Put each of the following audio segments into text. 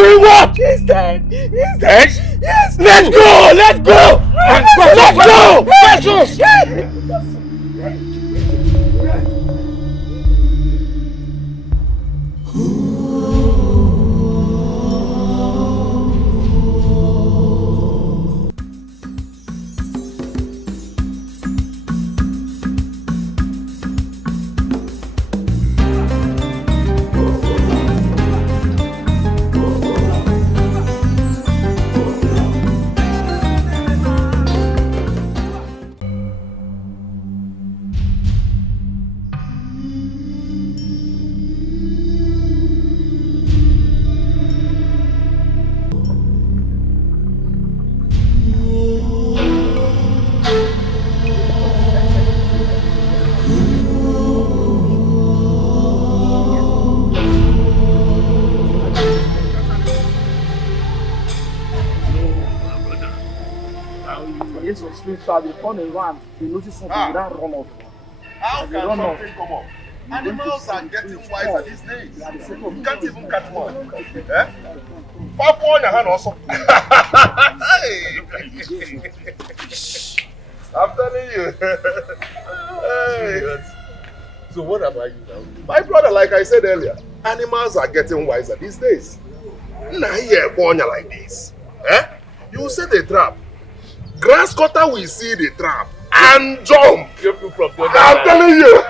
Doing what? He's dead. He's dead. Yes. Let's go. Let's go. Let's go. So they turn around, they notice something, they don't run off. How can something come up? Animals are getting wiser these days. You can't even catch one. Eh? Pop on your hand also. I'm telling you. Hey. So what about you now? My brother, like I said earlier, animals are getting wiser these days. Now here, born like this. Eh? You set a trap. Grass cutter will see the trap and jump. I'm telling you.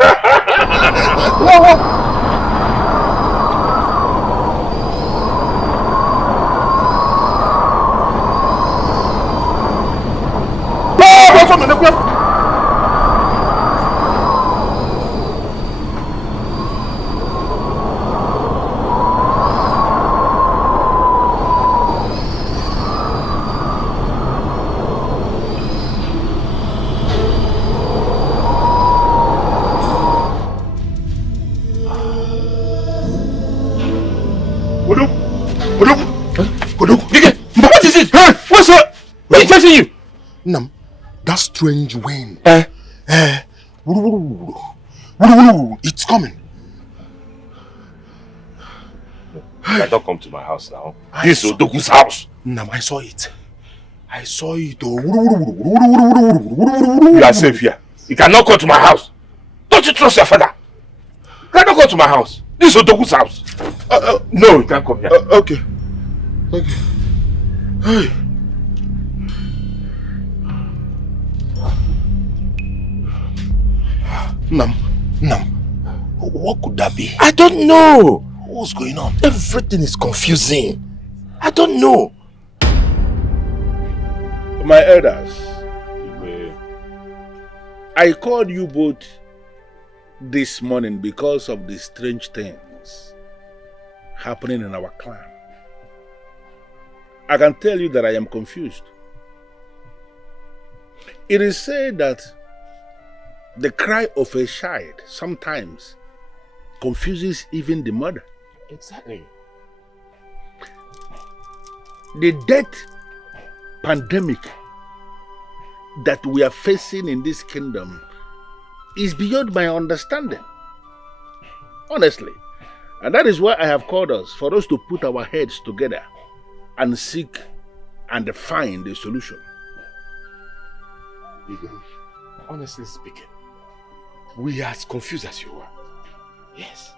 What is it? Huh? What's up? What's chasing you? Nam, that strange wind. It's coming. I don't come to my house now. This is Odogu's house. Nam, I saw it. I saw it. You are safe here. You cannot come to my house. Don't you trust your father? You cannot come to my house. This is Odogu's house. No, you can't come here. Okay. Okay. Hey. Nam, what could that be? I don't know. What's going on? Everything is confusing. I don't know. My elders, I called you both this morning because of the strange things happening in our clan. I can tell you that I am confused. It is said that the cry of a child sometimes confuses even the mother. Exactly. The death pandemic that we are facing in this kingdom is beyond my understanding. Honestly. And that is why I have called us, for us to put our heads together and seek and find a solution. Honestly speaking, we are as confused as you are. Yes.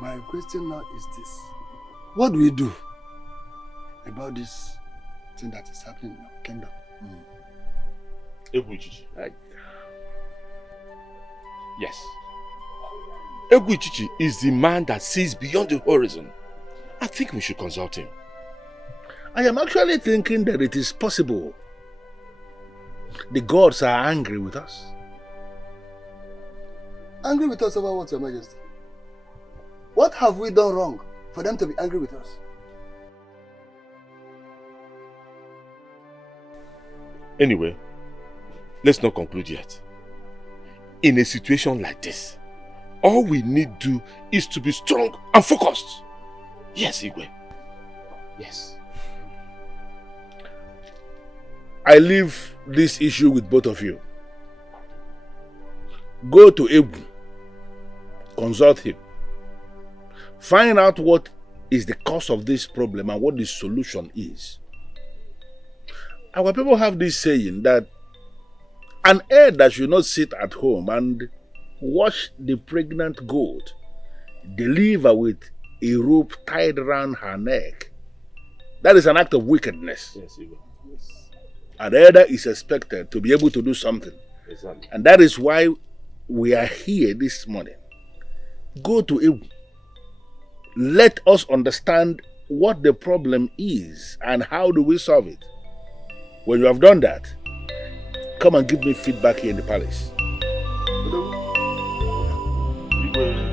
My question now is this. What do we do about this thing that is happening in our kingdom? Yes. Eguichichi is the man that sees beyond the horizon. I think we should consult him. I am actually thinking that it is possible the gods are angry with us. Angry with us over what, Your Majesty? What have we done wrong for them to be angry with us? Anyway, let's not conclude yet. In a situation like this, all we need to do is to be strong and focused. Yes, Igwe. Yes. I leave this issue with both of you. Go to Egwu, consult him, find out what is the cause of this problem and what the solution is. Our people have this saying that an elder should not sit at home and watch the pregnant goat deliver with a rope tied around her neck. That is an act of wickedness. Yes, Igwe. An elder is expected to be able to do something. Exactly. And that is why we are here this morning. Go to Ewu. Let us understand what the problem is and how do we solve it. When you have done that, come and give me feedback here in the palace. Igwe.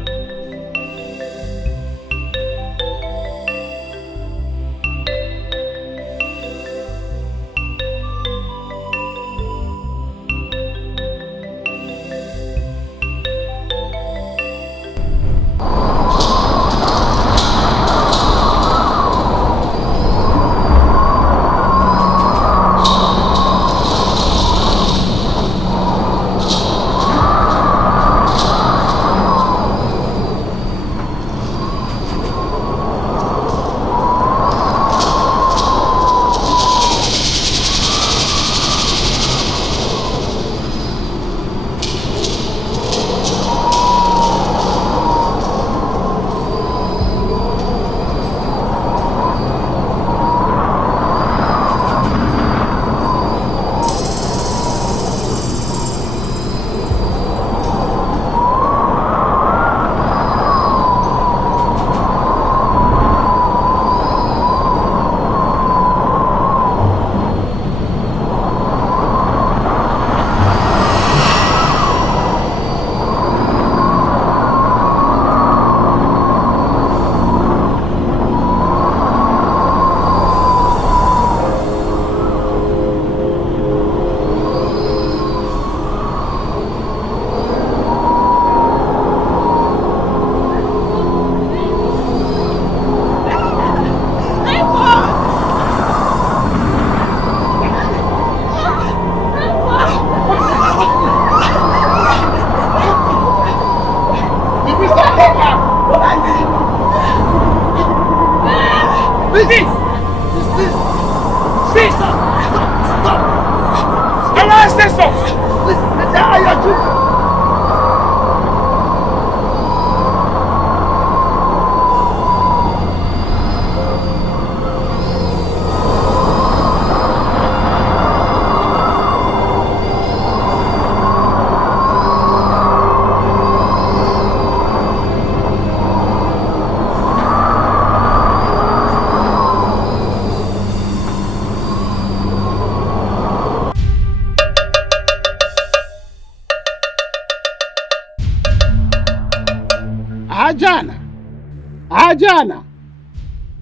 Ajana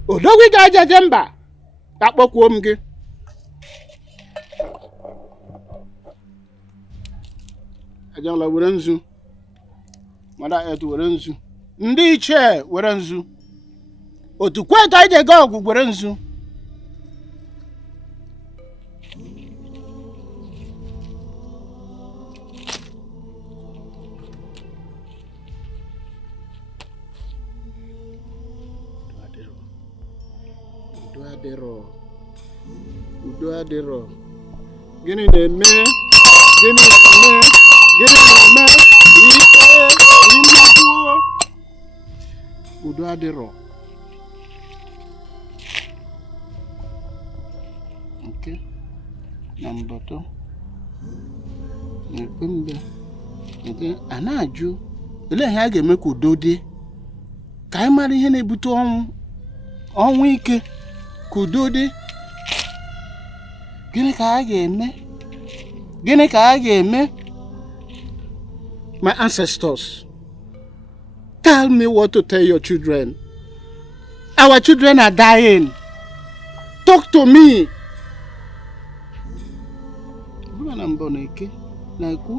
odogwi ga ajaje mba akpọkwuo m gị ajala were nzu mada etu were nzu ndị ichie were nzu otu kweta ije ga ọgwụ were nzu udo adịrọ gịnị na-eme udo adịrọ nke na mbọtọ na-ekpe mbe nke a na-ajụ olee ihe a ga-eme ka udo dị ka anyị mara ihe na-ebute ọnwụ ike ka udo dị. Gịnị ka a ga-eme? My ancestors, tell me what to tell your children. Our children are dying. Talk to me. Na mbọ na-eke na-ekwu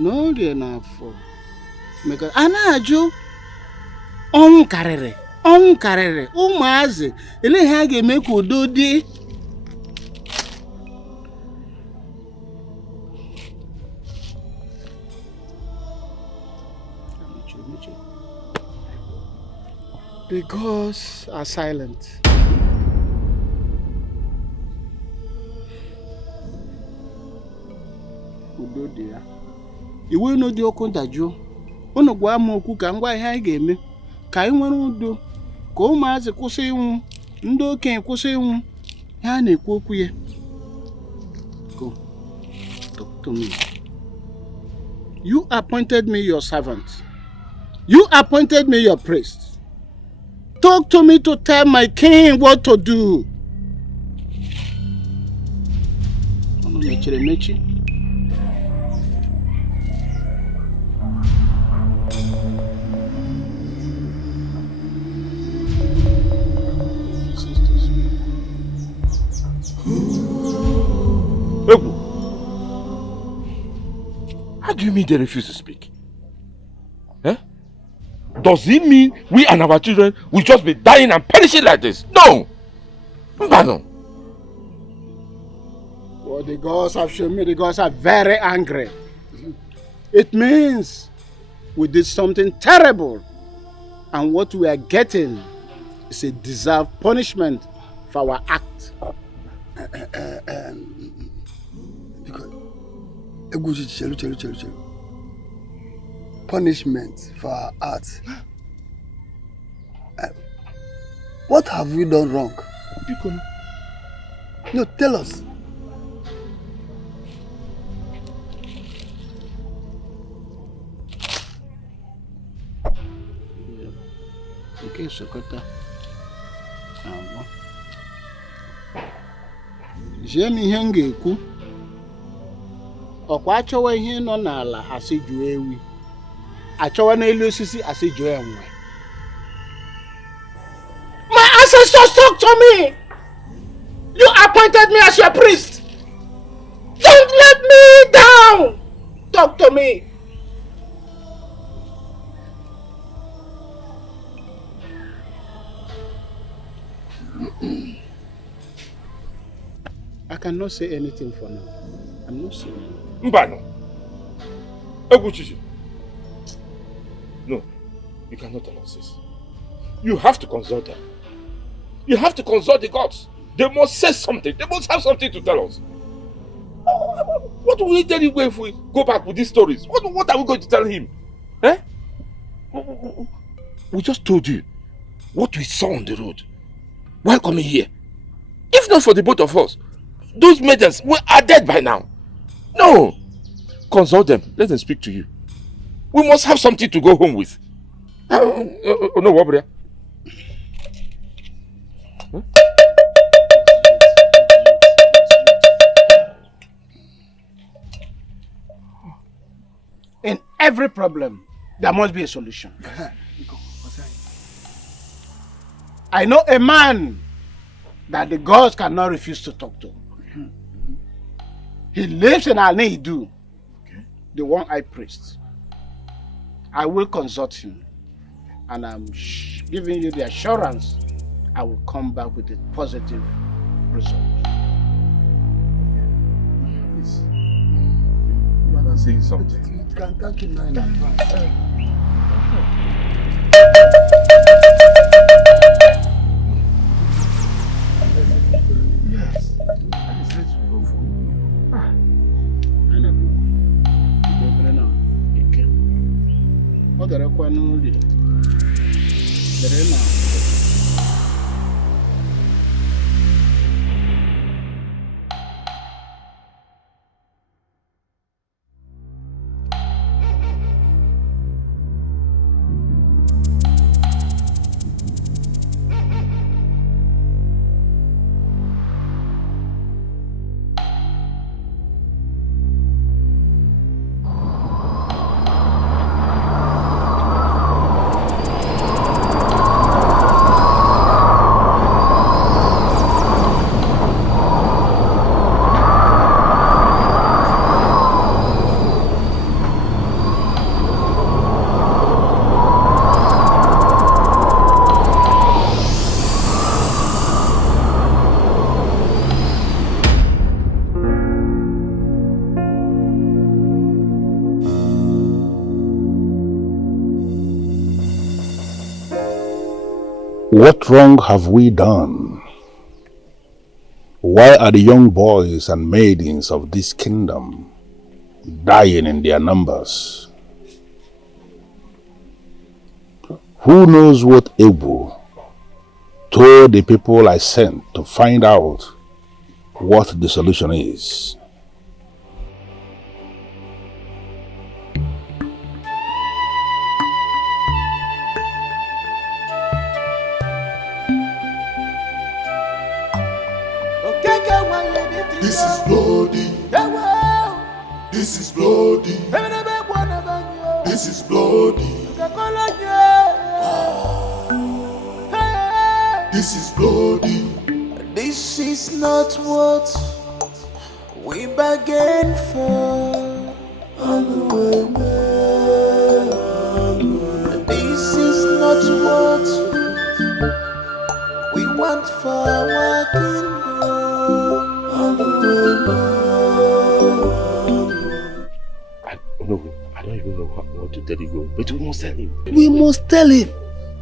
n'orie n'afọ maka a na-ajụ ọnwụ karịrị ụmụazị ele ihe a ga-eme ka udo dị. The gods are silent. Udo dị ya. Iwe unu dị ọkụ ndajụ. Unu gwa m okwu ka ngwa ihe anyị ga-eme. Ka anyị nwere udo. Ka ụmụazị kwụsị ịnwụ. Ndị okenye kwụsị ịnwụ. Ha na-ekwu okwu ya. Go. Talk to me. You appointed me your servant. You appointed me your priest. Talk to me to tell my king what to do. Ọnụ mechiri emechi. How do you mean they refuse to speak? Eh? Does it mean we and our children will just be dying and perishing like this? No! No. Well, the gods have shown me the gods are very angry. It means we did something terrible. And what we are getting is a deserved punishment for our act. Because punishment for our art. What have we done wrong? No, tell us. Okay, Sokota. Jemi ihe m ga-ekwu. Ọkwa achọwa ihe nọ n'ala asị jụọ ewi. Achọwa n'elu osisi asị jụọ enwe. My ancestors talk to me. You appointed me as your priest. Don't let me down. Talk to me. I cannot say anything for now. I'm not saying. Mbano. Eguchichi. No, you cannot tell us this. You have to consult them. You have to consult the gods. They must say something. They must have something to tell us. What will we tell you if we go back with these stories? What are we going to tell him? Eh? We just told you what we saw on the road while coming here. If not for the both of us, those maidens are dead by now. No. Consult them. Let them speak to you. We must have something to go home with. No, what, huh? In every problem, there must be a solution. I know a man that the gods cannot refuse to talk to. He lives in Nollywood, the one-eyed priest. I will consult him, and I'm giving you the assurance I will come back with a positive result. Please. You are not saying something. You can thank him now in advance. Yes. That is let's go for. I know. What the require no day. There now. What wrong have we done? Why are the young boys and maidens of this kingdom dying in their numbers? Who knows what Ebu told the people I sent to find out what the solution is? This is bloody. This is bloody. This is bloody. This is bloody. This is not what we bargained for. This is not what we want for our kingdom. I don't even know what to tell you, but we must tell him. We must tell him.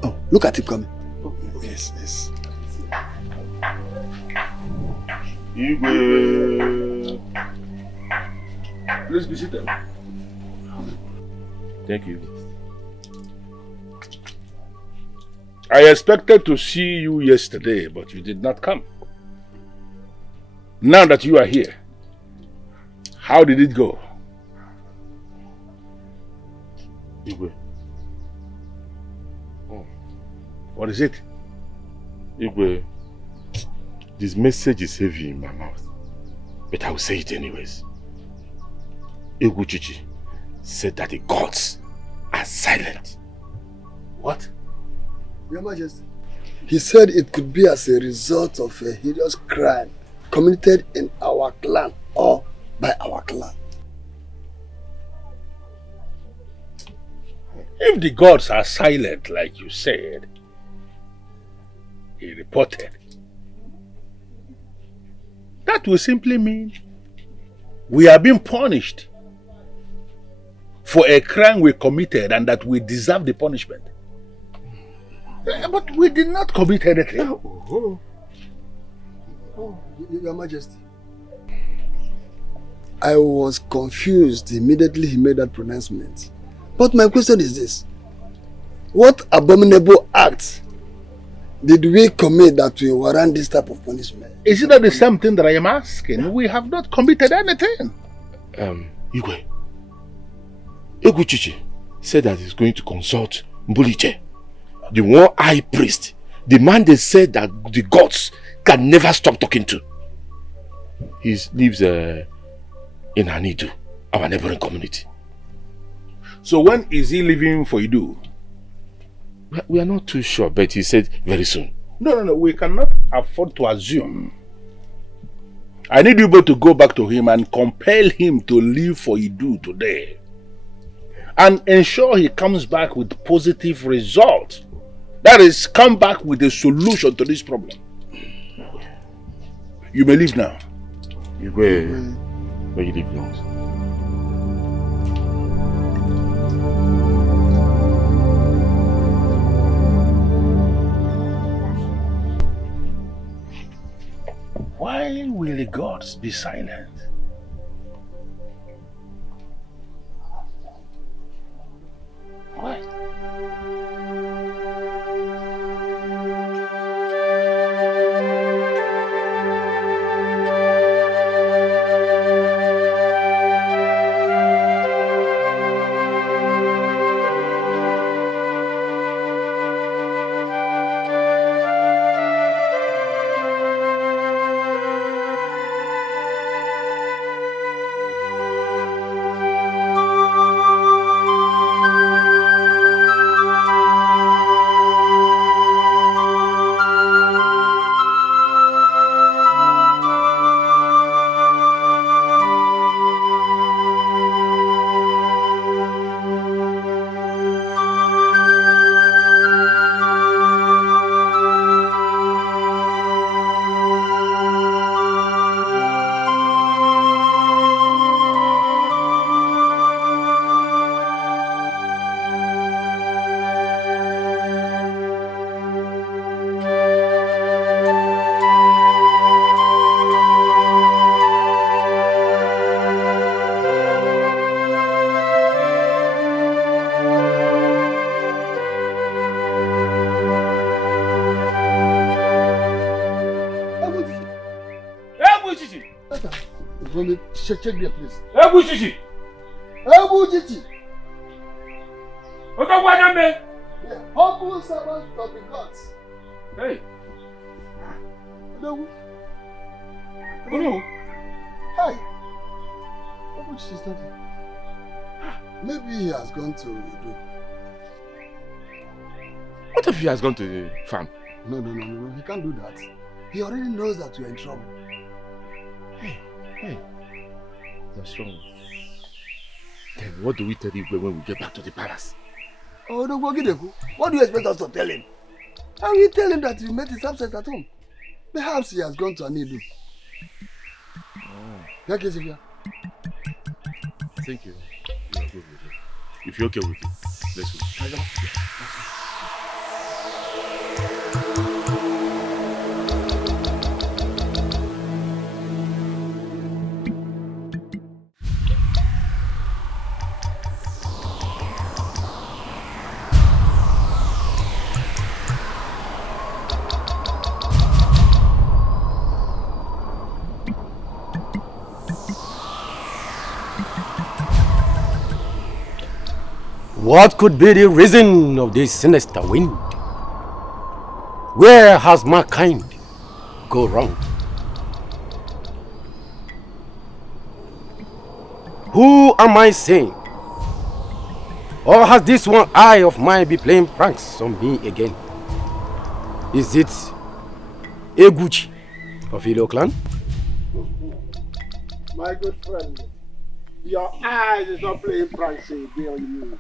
Oh, look at him coming. Oh, yes, yes. Igwe. Please be seated. Thank you. I expected to see you yesterday, but you did not come. Now that you are here, how did it go? Igwe. Oh. What is it? Igwe, this message is heavy in my mouth, but I will say it anyways. Igwe Chichi said that the gods are silent. What? Your Majesty. He said it could be as a result of a hideous crime committed in our clan or by our clan. If the gods are silent, like you said, he reported, that will simply mean we are being punished for a crime we committed and that we deserve the punishment. But we did not commit anything. Oh, Your Majesty. I was confused immediately he made that pronouncement. But my question is this. What abominable act did we commit that will warrant this type of punishment? Is it not the same thing that I am asking? We have not committed anything. Igwe. Igwe Chichi said that he's going to consult Mbuliche, the one high priest, the man they said that the gods can never stop talking to. He lives in Hanidu, our neighboring community. So when is he leaving for Idu? We are not too sure, but he said very soon. No. We cannot afford to assume. I need you both to go back to him and compel him to leave for Idu today. And ensure he comes back with positive results. That is, come back with a solution to this problem. You may leave now. Where you leave now? Why will the gods be silent? Why? for me. Check there, please. Ebu Chichi! Ebu Chichi! What are you? The humble servant of the gods. Hey! No. No. Hi. Ebu Chichi's not here. Maybe he has gone to Edo. What if he has gone to the farm? No. He can't do that. He already knows that you're in trouble. Hey. That's wrong. Then what do we tell Igwe when we get back to the palace? Oh, no, what do you expect us to tell him? How will you tell him that you met his absence at home? Perhaps he has gone to Anidu. Thank you. You are good with it. If you're okay with it, let's go. What could be the reason of this sinister wind? Where has mankind gone wrong? Who am I saying? Or has this one eye of mine be playing pranks on me again? Is it Eguchi of Ilo clan? My good friend, your eyes is not playing pranks again on you.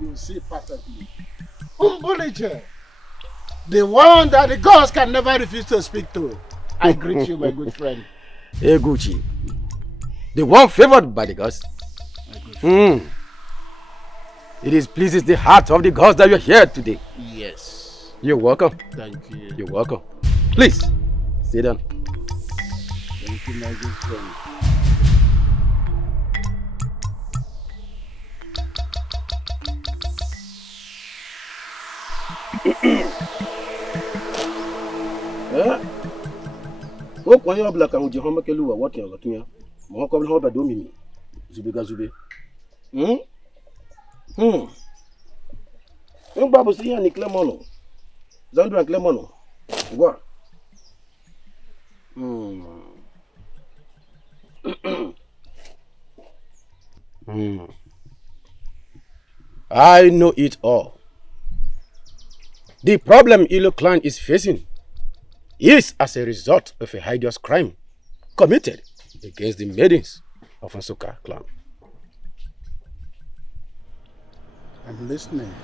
You see perfectly. Umbulije, the one that the gods can never refuse to speak to. I greet you, my good friend. Eguchi, the one favored by the gods. It pleases the heart of the gods that you're here today. Yes. You're welcome. Thank you. You're welcome. Please, sit down. Thank you, my good friend. What why you black and with your home kelu wa what you got here? Mo ko ho ba do mimi. Zube ga zube. Ngba bo si ya ni klemono. Zandu an klemono. Gwa. I know it all. The problem Ilo clan is facing is as a result of a hideous crime committed against the maidens of Nsukka clan. I'm listening.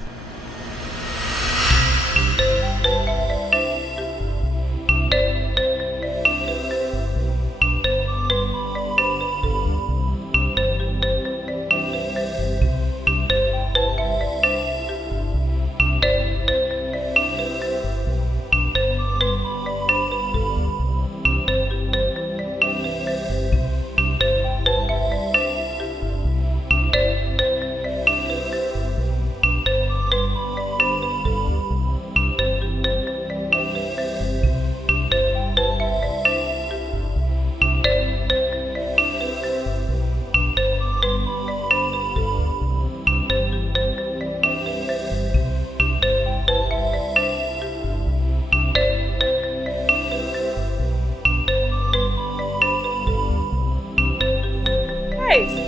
Hey.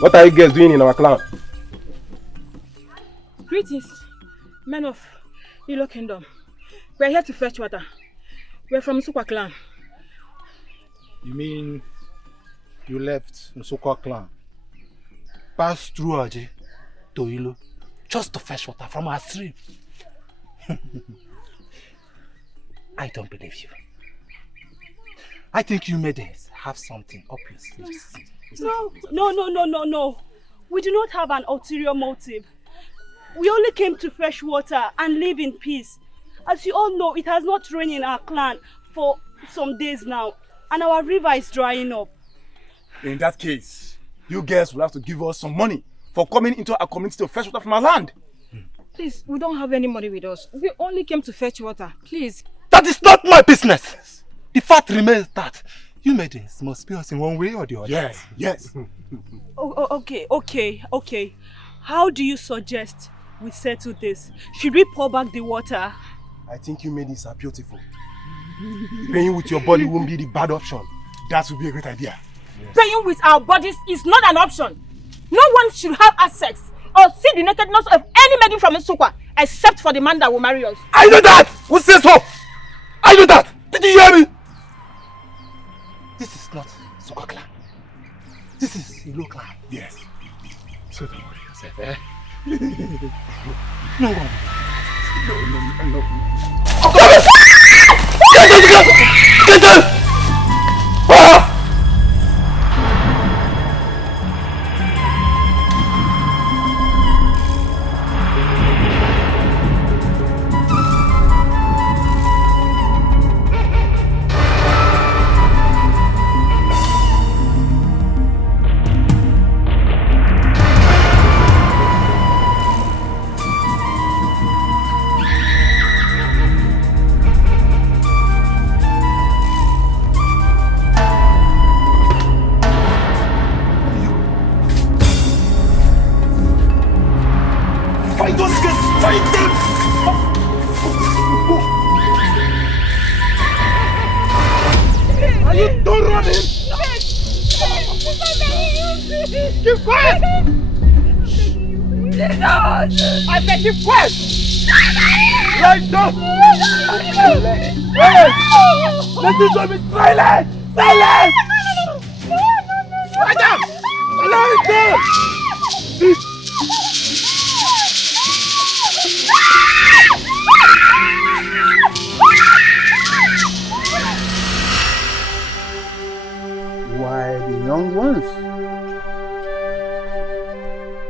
What are you guys doing in our clan? Greetings, men of Ilo Kingdom. We are here to fetch water. We are from Nsukka clan. You mean you left Nsukka clan, passed through Aje to Ilo, just to fetch water from our stream. I don't believe you. I think you maidens have something up your sleeves. No. We do not have an ulterior motive. We only came to fetch water and live in peace. As you all know, it has not rained in our clan for some days now, and our river is drying up. In that case, you girls will have to give us some money for coming into our community to fetch water from our land. Please, we don't have any money with us. We only came to fetch water. Please. That is not my business. The fact remains that you maidens must pay us in one way or the other. Yes. Okay. How do you suggest we settle this? Should we pour back the water? I think you maidens are beautiful. Playing with your body won't be the bad option. That would be a great idea. Yes. Playing with our bodies is not an option. No one should have access or see the nakedness of any maiden from Nsukka except for the man that will marry us. I know that! Who says so? I know that! Did you hear me? This is not Nsukka clan. This is Ilo clan. Yes. So don't worry yourself, eh? No. Get out! Ah!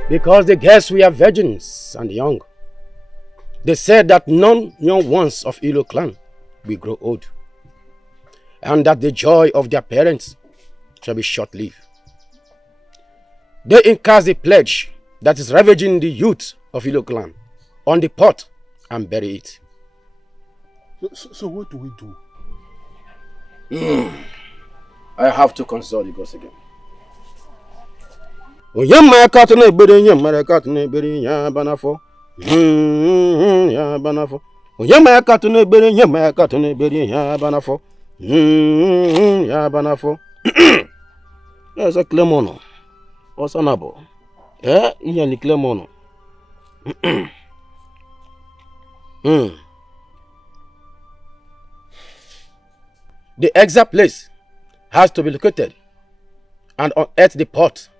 Because the girls were virgins and young. They said that none young ones of Ilo clan will grow old, and that the joy of their parents shall be short-lived. They encast the pledge that is ravaging the youth of Ilo clan on the pot and bury it. So what do we do? I have to consult the gods again. Onye kat na egbere nye mere kat na egbere nya banafo. Ya banafo. Onye kat na egbere nye mere kat na egbere nya banafo. Ya banafo. Yes, a Clemono. Osanabo. Iya ni Clemono. The exact place has to be located and unearth the pot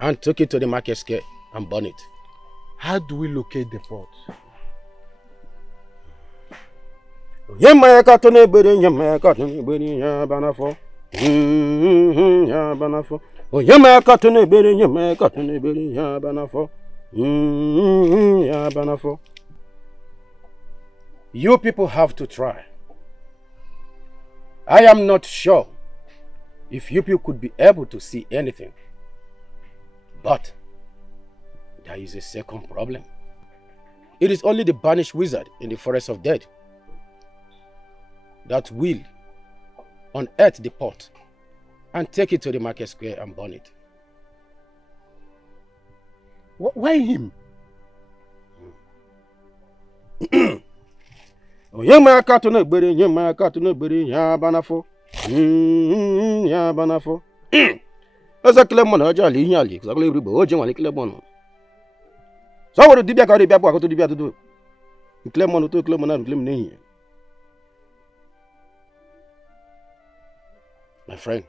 and took it to the market square and burn it. How do we locate the pot? Yemaya katone bere yemaya katone bere ya banafo. Ya banafo. Yemaya katone bere yemaya katone bere ya banafo. Ya banafo. You people have to try. I am not sure if you people could be able to see anything. But there is a second problem. It is only the banished wizard in the forest of dead that will unearth the pot and take it to the market square and burn it. Why him? Yemaya katune bere yemaya katune bere ya banafo. Ya banafo. Esa Clemon aja li nyali, exactly ribo oje wani Clemon. So what dibia ka dibia po akoto dibia to. Clemon to Clemon na Clemon ni. My friend,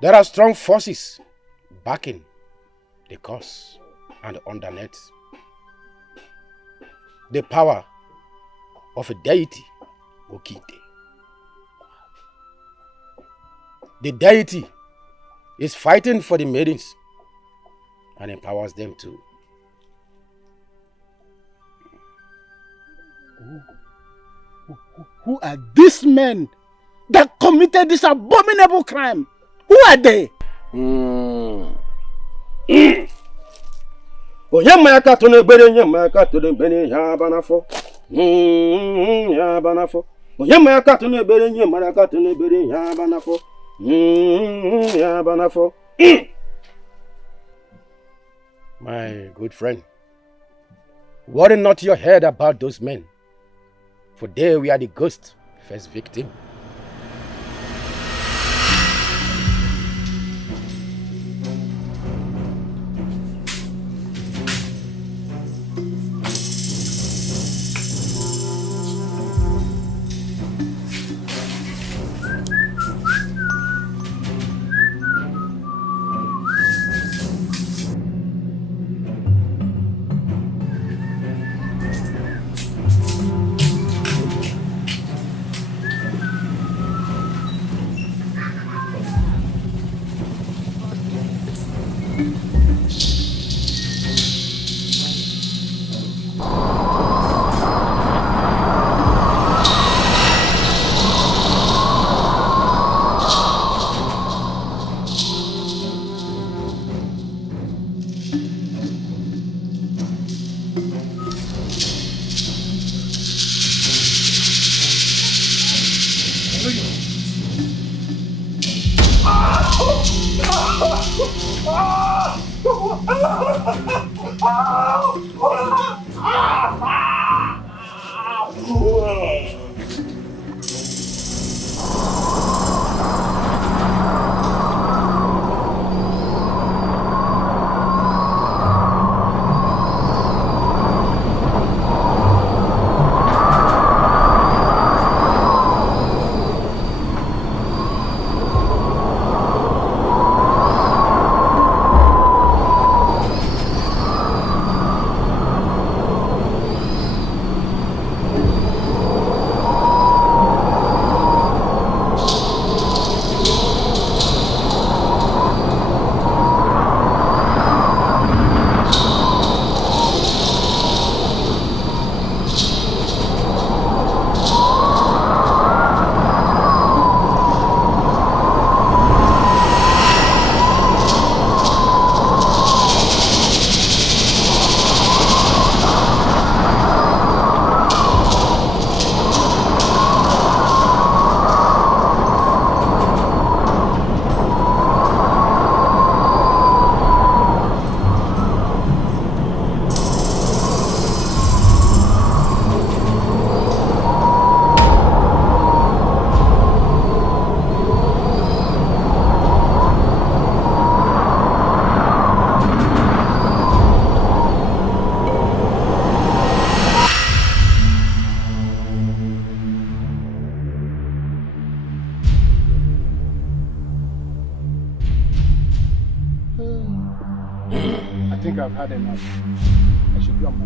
there are strong forces backing the cause. and underneath. The power of a deity, Okite. The deity is fighting for the maidens and empowers them too. Who are these men that committed this abominable crime? Who are they? Onyemaka to nebere nyemaka to nebere ya banafo. Ya banafo. Onyemaka to nebere nyemaka to nebere ya banafo. Ya banafo. My good friend, worry not your head about those men, for they were the ghost first victim. I think I've had enough. I should be on my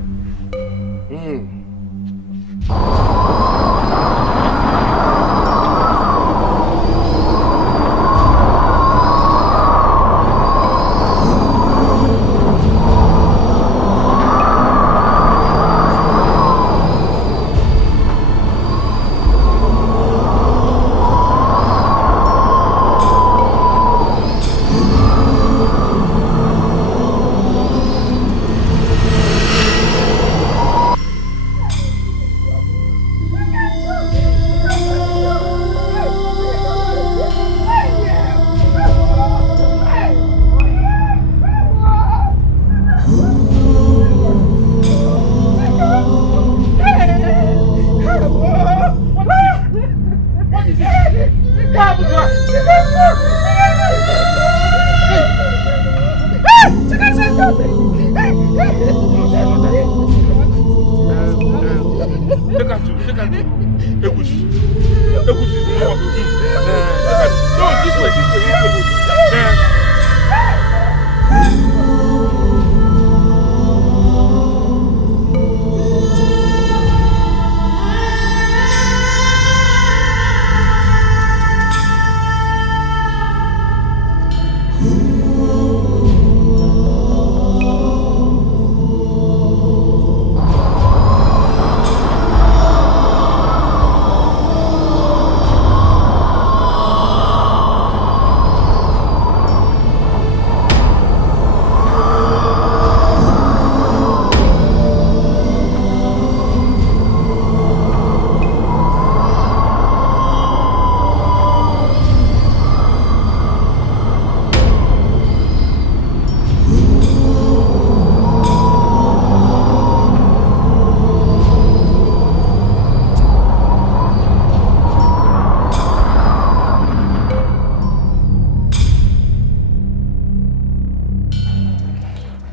way.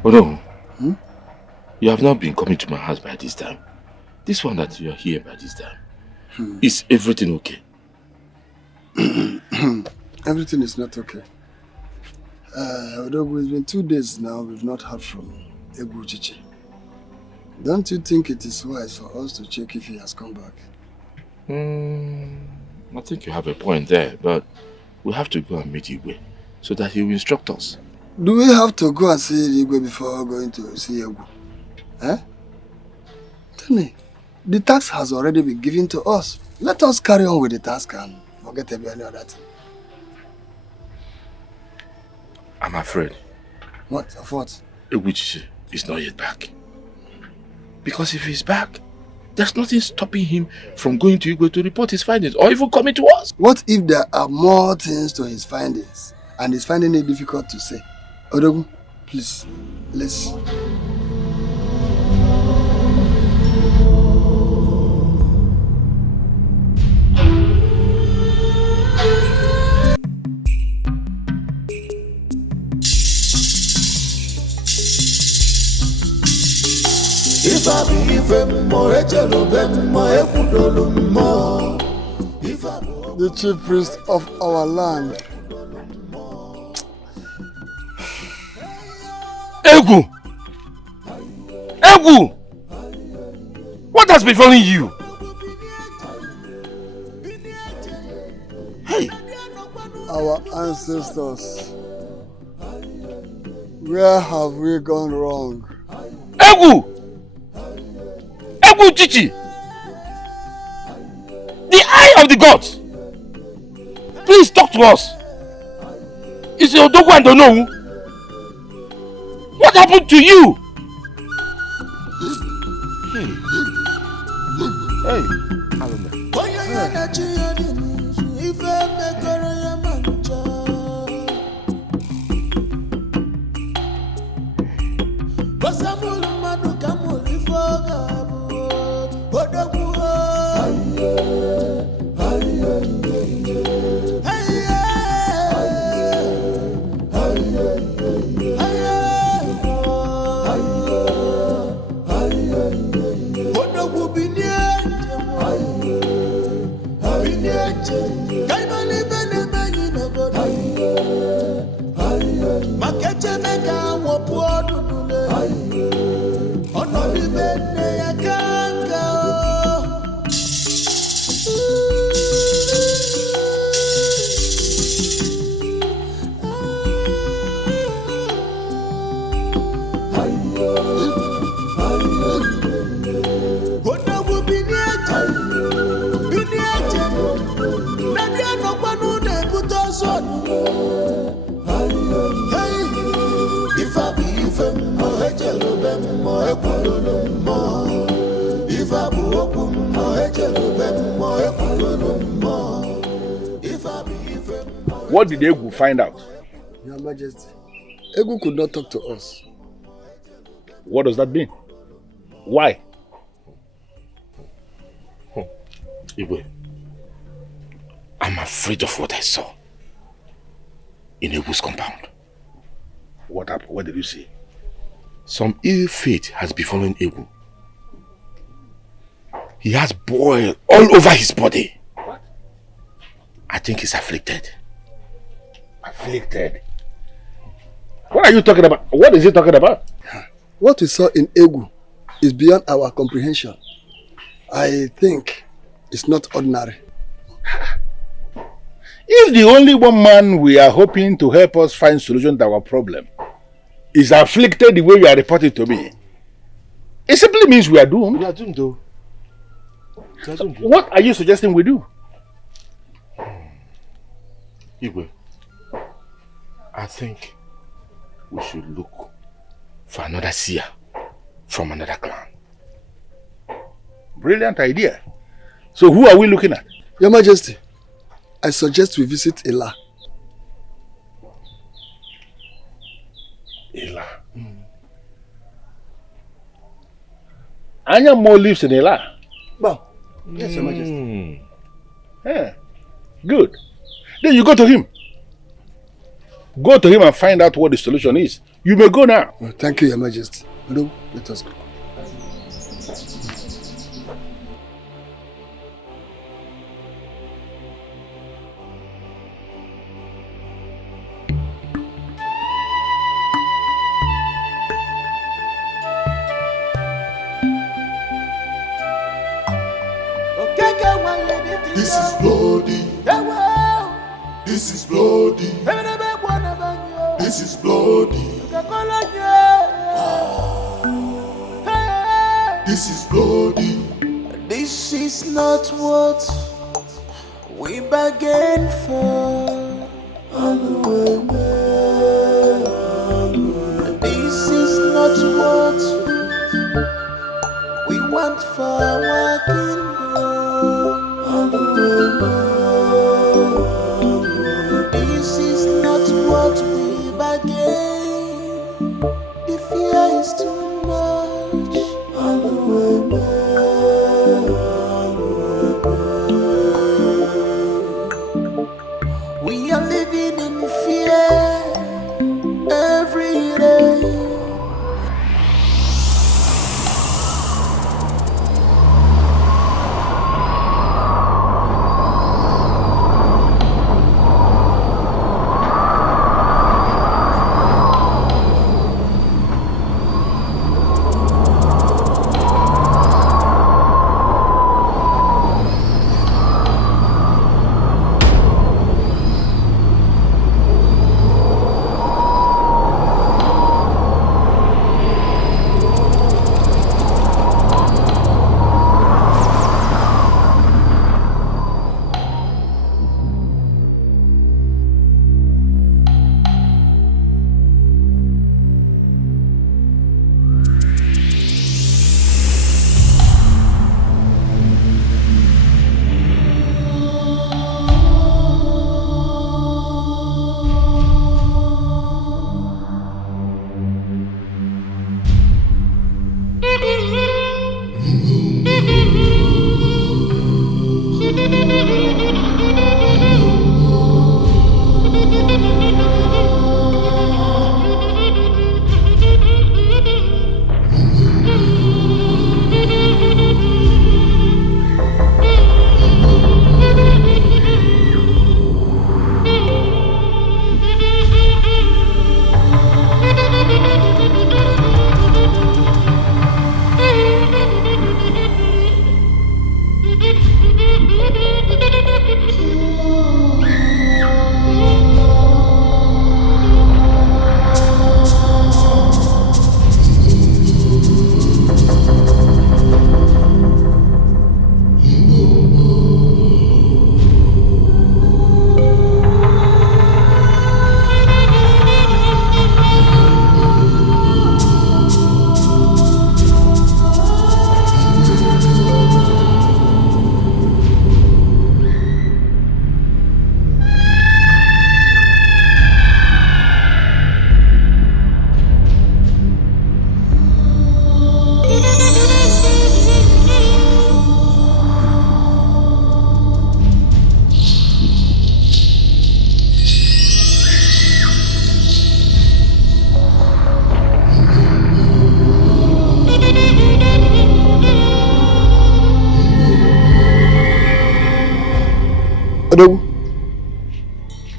Odo, you have not been coming to my house by this time. This one that you are here by this time. Is everything okay? Everything is not okay. Although it's been 2 days now, we've not heard from Egwu Chichi. Don't you think it is wise for us to check if he has come back? I think you have a point there, but we have to go and meet Igwe so that he will instruct us. Do we have to go and see Igwe before going to see Egwu? Eh? Tell me, the task has already been given to us. Let us carry on with the task and forget about any other thing. I'm afraid. What? Of what? Egwu Chichi is not yet back. Because if he's back, there's nothing stopping him from going to Igwe to report his findings or even coming to us. What if there are more things to his findings and he's finding it difficult to say? Odogu, please, let's... The chief priest of our land. Egwu! Egwu! What has befallen you? Hey! Our ancestors. Where have we gone wrong? Egwu! Egwu Chichi! The eye of the gods! Please talk to us! Is it Odogu and Onowu? What happened to you? Hey, What did Egwu find out? Your Majesty, Egwu could not talk to us. What does that mean? Why? Igwe, I'm afraid of what I saw in Egwu's compound. What happened? What did you see? Some ill fate has befallen Egwu. He has boil all over his body. What? I think he's afflicted. Afflicted? What are you talking about? What is he talking about? What we saw in Egwu is beyond our comprehension. I think it's not ordinary. If the only one man we are hoping to help us find solution to our problem is afflicted the way you are reporting to me, it simply means we are doomed. We are doomed though. What are you suggesting we do? Igwe, I think we should look for another seer from another clan. Brilliant idea. So who are we looking at? Your Majesty, I suggest we visit Ela. Ela. Anyamo lives in Ela. Well, yes, Your Majesty. Yeah. Good. Then you go to him. Go to him and find out what the solution is. You may go now. Well, thank you, Your Majesty. Let us go. This is bloody. This is bloody. This is bloody. This is bloody. This is not what we bargained for. This is not what we want for our kingdom. This is not what we bargained. The fear is too much. We are living in fear every day.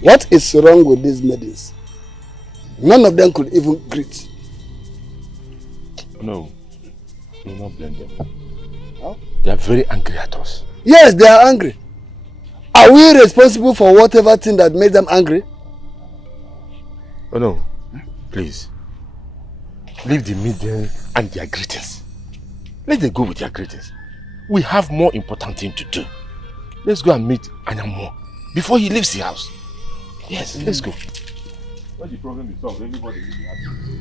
What is wrong with these maidens? None of them could even greet. No, do not blame them. Huh? They are very angry at us. Yes, they are angry. Are we responsible for whatever thing that made them angry? Oh no, please. Leave the meeting and their greetings. Let them go with their greetings. We have more important thing to do. Let's go and meet Anyamo before he leaves the house. Yes, let's go. When the problem is solved, everybody will be happy.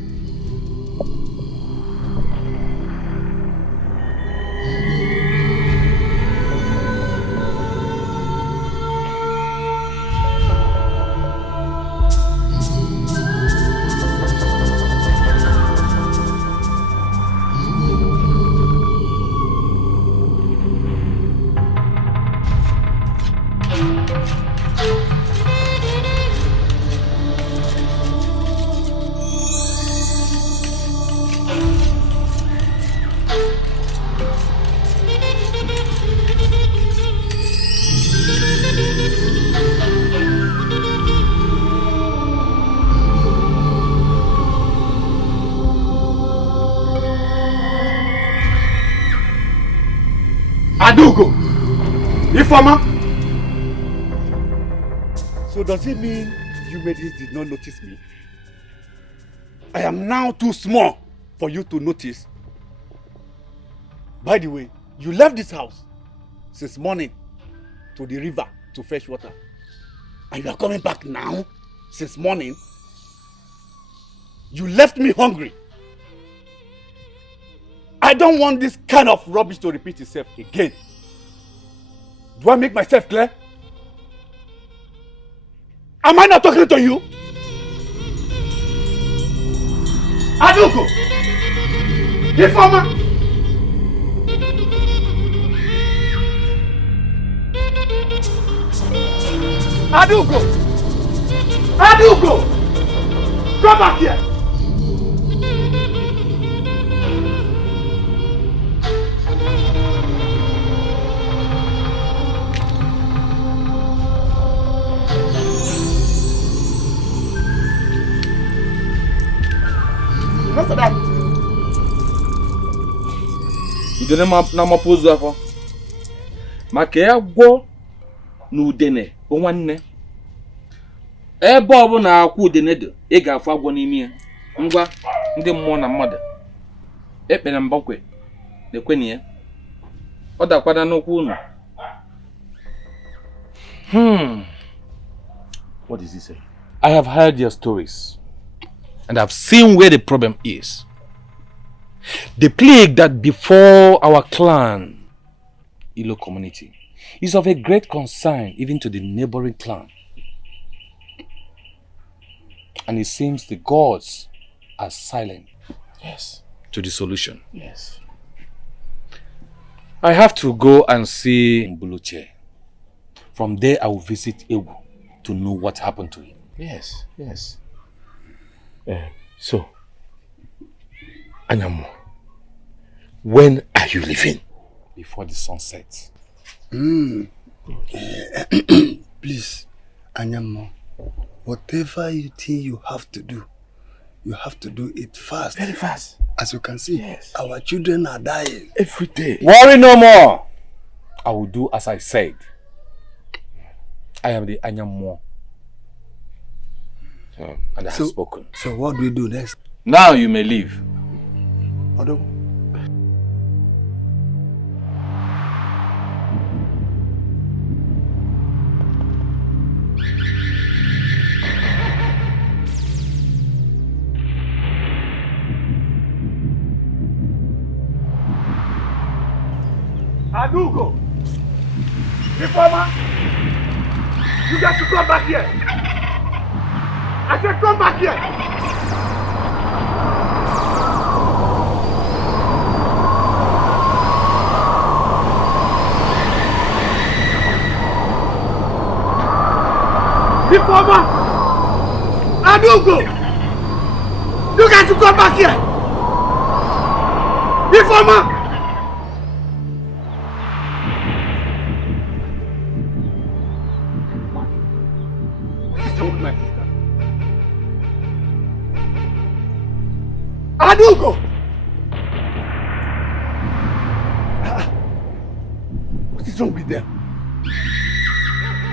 Adugo! Informer! So does it mean you ladies did not notice me? I am now too small for you to notice. By the way, you left this house since morning to the river to fetch water. And you are coming back now since morning. You left me hungry. I don't want this kind of rubbish to repeat itself again. Do I make myself clear? Am I not talking to you? Adugo! Informer! Adugo! Adugo! Come back here! What's that? Udene na mapozu afọ. Maka ya gwo na udene o nwanne. Ebe ọ bụ na akwa udene dị, ị ga-afụ agwọ n'ime ya. Ngwa ndị mmụọ na mmadụ. Ekpere mbakwe lekweni ya. Ọ dakwada n'okwu unu. What does he say? I have heard your stories. And I've seen where the problem is. The plague that before our clan, Ilo community, is of a great concern even to the neighboring clan. And it seems the gods are silent. Yes. To the solution. Yes. I have to go and see Mbuluche. From there I will visit Ewu to know what happened to him. Yes, yes. So, Anyamo, when are you leaving? Before the sun sets. Please, Anyamo, whatever you think you have to do it fast. Very fast. As you can see, yes, our children are dying. Every day. Worry no more. I will do as I said. I am the Anyamo. And I have spoken. So what do we do next? Now you may leave. Adugo. Informer! You got to come back here! I said come back here! Informer! Adugo! You got to come back here! Informer! Adugo! What is wrong with them?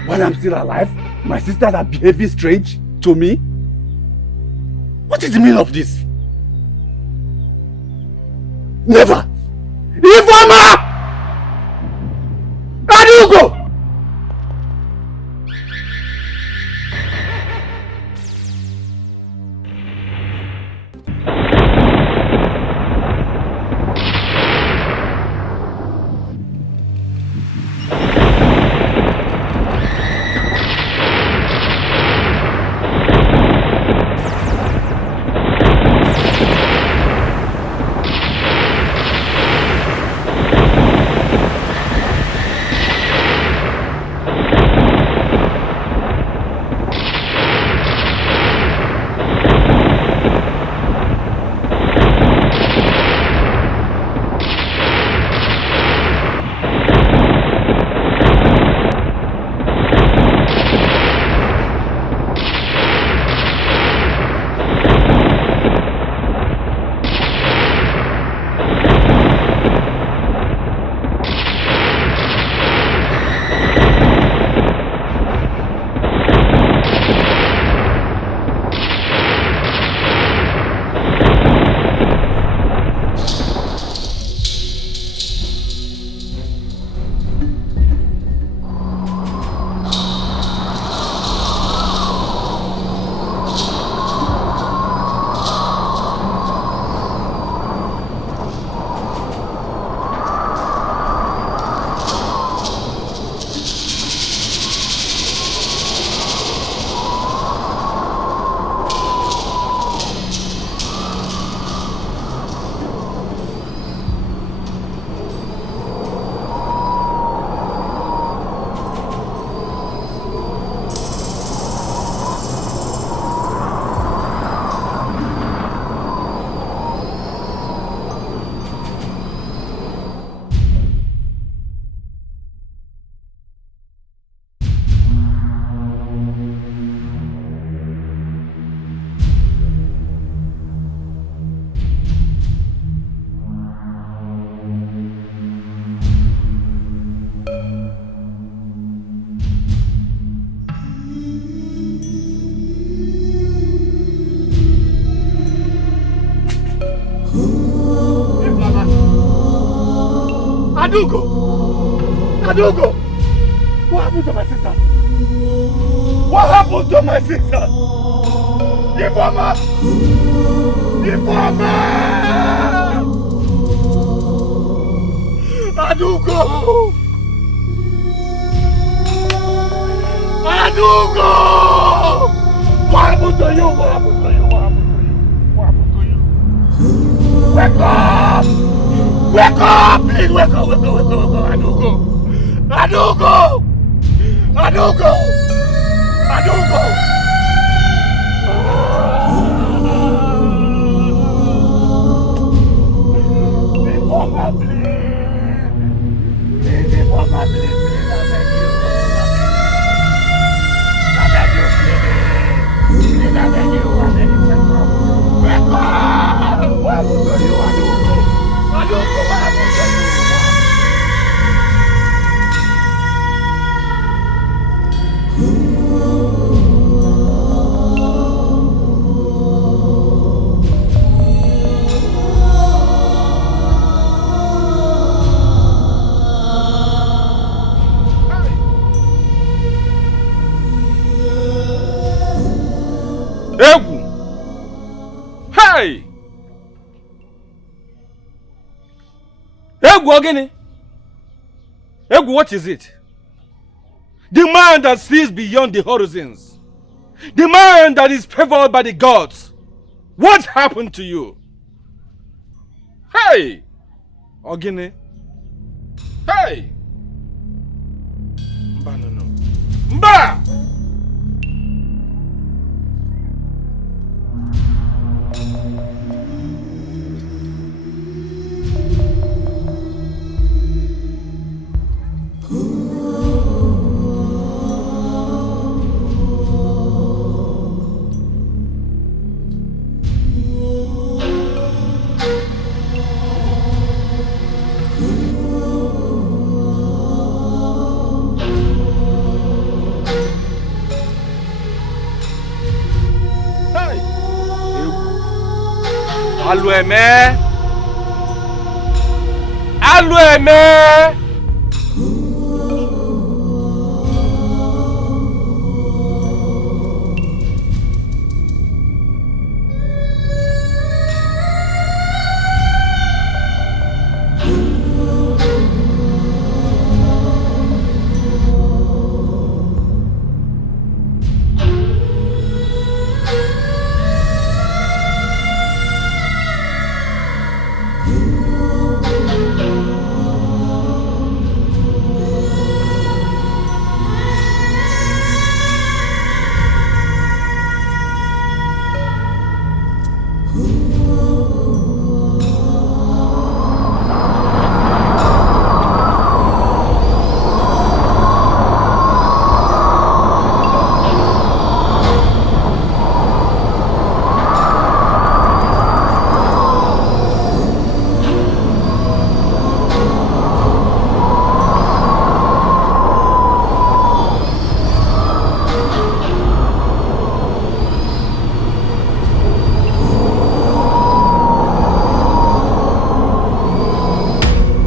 While I'm still alive, my sisters are behaving strange to me? What is the meaning of this? Never! Informer! Adugo! Adugo! Adugo! What happened to my sister? What happened to my sister? Informer! Informer! Adugo! Adugo! What happened to you? What happened to you? What happened to you? What happened to you? Wake up! Wake up! Please wake up! Wake up! Wake up! Wake up! Adugo! Adugo! Adugo! Adugo! Informer, please! Please, informer, please! Please, I beg you! I beg you, please! Please, I beg you! I beg you, wake up! Wake up! What happened to you, Adugo? Adugo, what happened to you? Egwu! Hey! Egwu ogini? Egwu, what is it? The man that sees beyond the horizons. The man that is favored by the gods. What happened to you? Hey! Ogini? Hey! Mba no no. Mba! Alueme! Alueme!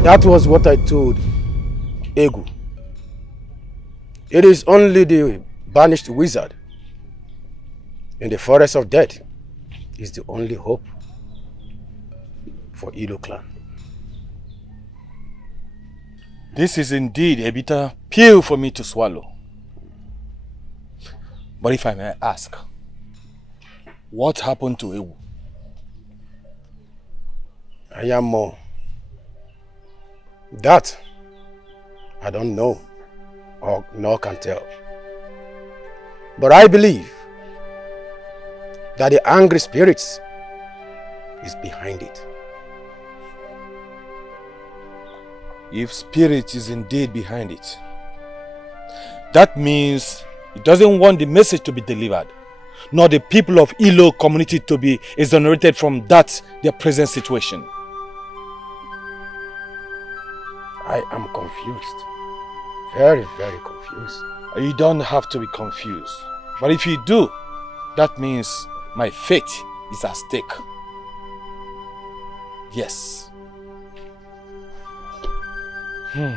That was what I told Egu. It is only the banished wizard in the forest of death is the only hope for Ilo clan. This is indeed a bitter pill for me to swallow. But if I may ask, what happened to Ewu? I am more. That I don't know or nor can tell. But I believe that the angry spirits is behind it. If spirit is indeed behind it, that means it doesn't want the message to be delivered, nor the people of Ilo community to be exonerated from that their present situation. I am confused. Very, very confused. You don't have to be confused. But if you do, that means my fate is at stake. Yes. May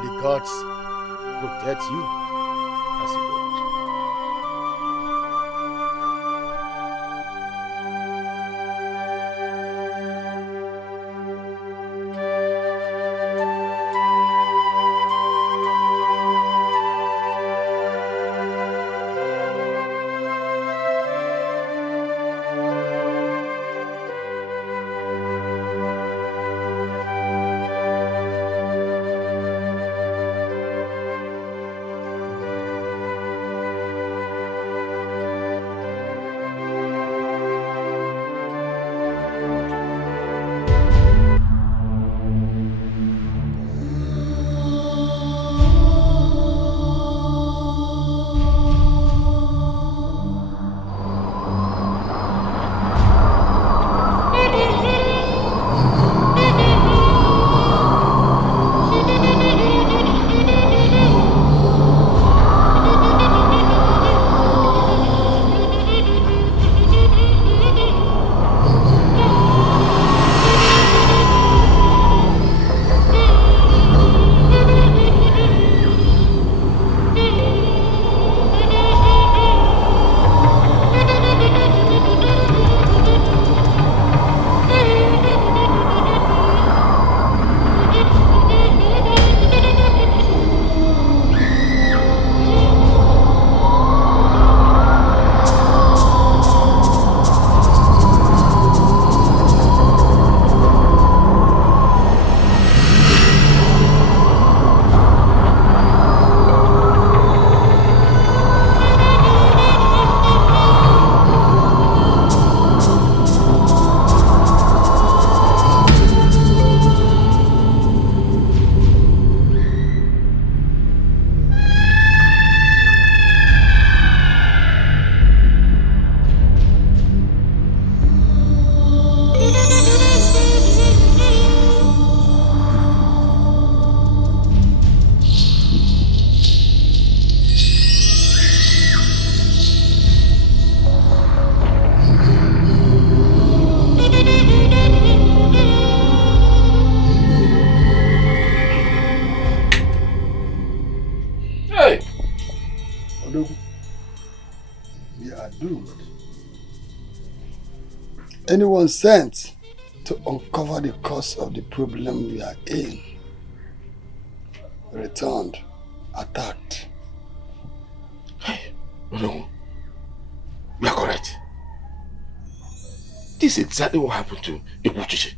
the gods protect you as you go. Anyone sent to uncover the cause of the problem we are in returned, attacked. Hey, no, you are correct. This is exactly what happened to Ibuchiche.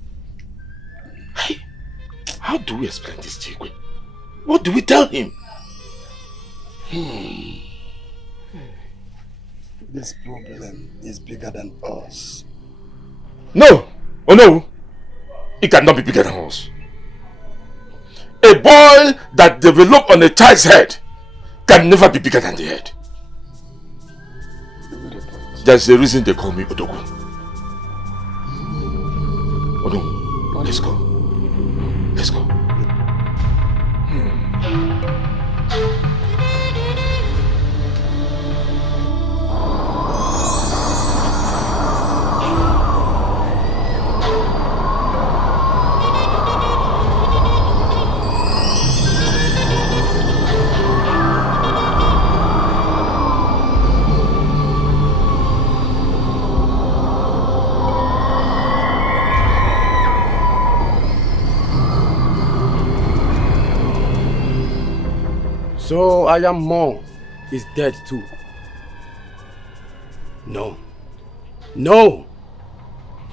Hey, how do we explain this to Igwe? What do we tell him? This problem is bigger than us. No! Oh no! It cannot be bigger than us. A boil that develops on a child's head can never be bigger than the head. There's a reason they call me Odogu. Oh no, let's go. Let's go. So Ayamon is dead too. No. No!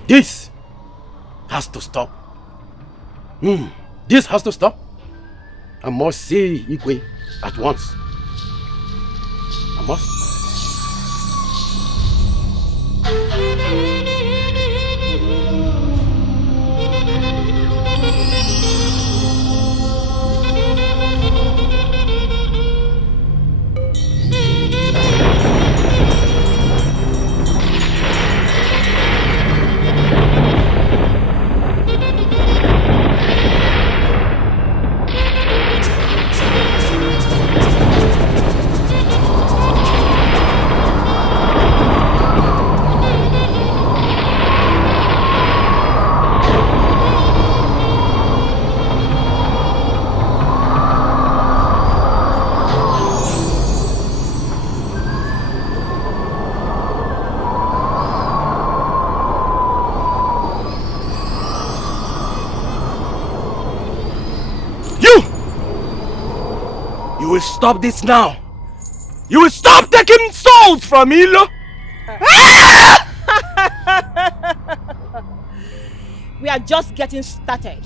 This has to stop. This has to stop. I must see Igwe at once. I must. will stop this now. You will stop taking souls from Ilo. We are just getting started.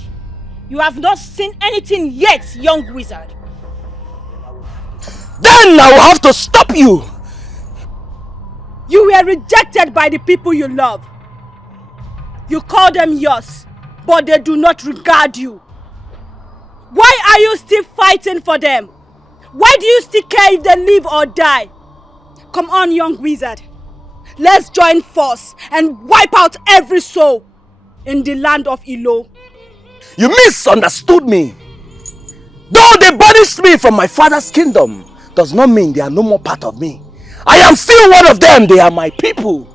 You have not seen anything yet, young wizard. Then I will have to stop you. You were rejected by the people you love. You call them yours, but they do not regard you. Why are you still fighting for them? Why do you still care if they live or die? Come on, young wizard. Let's join force and wipe out every soul in the land of Ilo. You misunderstood me. Though they banished me from my father's kingdom, does not mean they are no more part of me. I am still one of them. They are my people.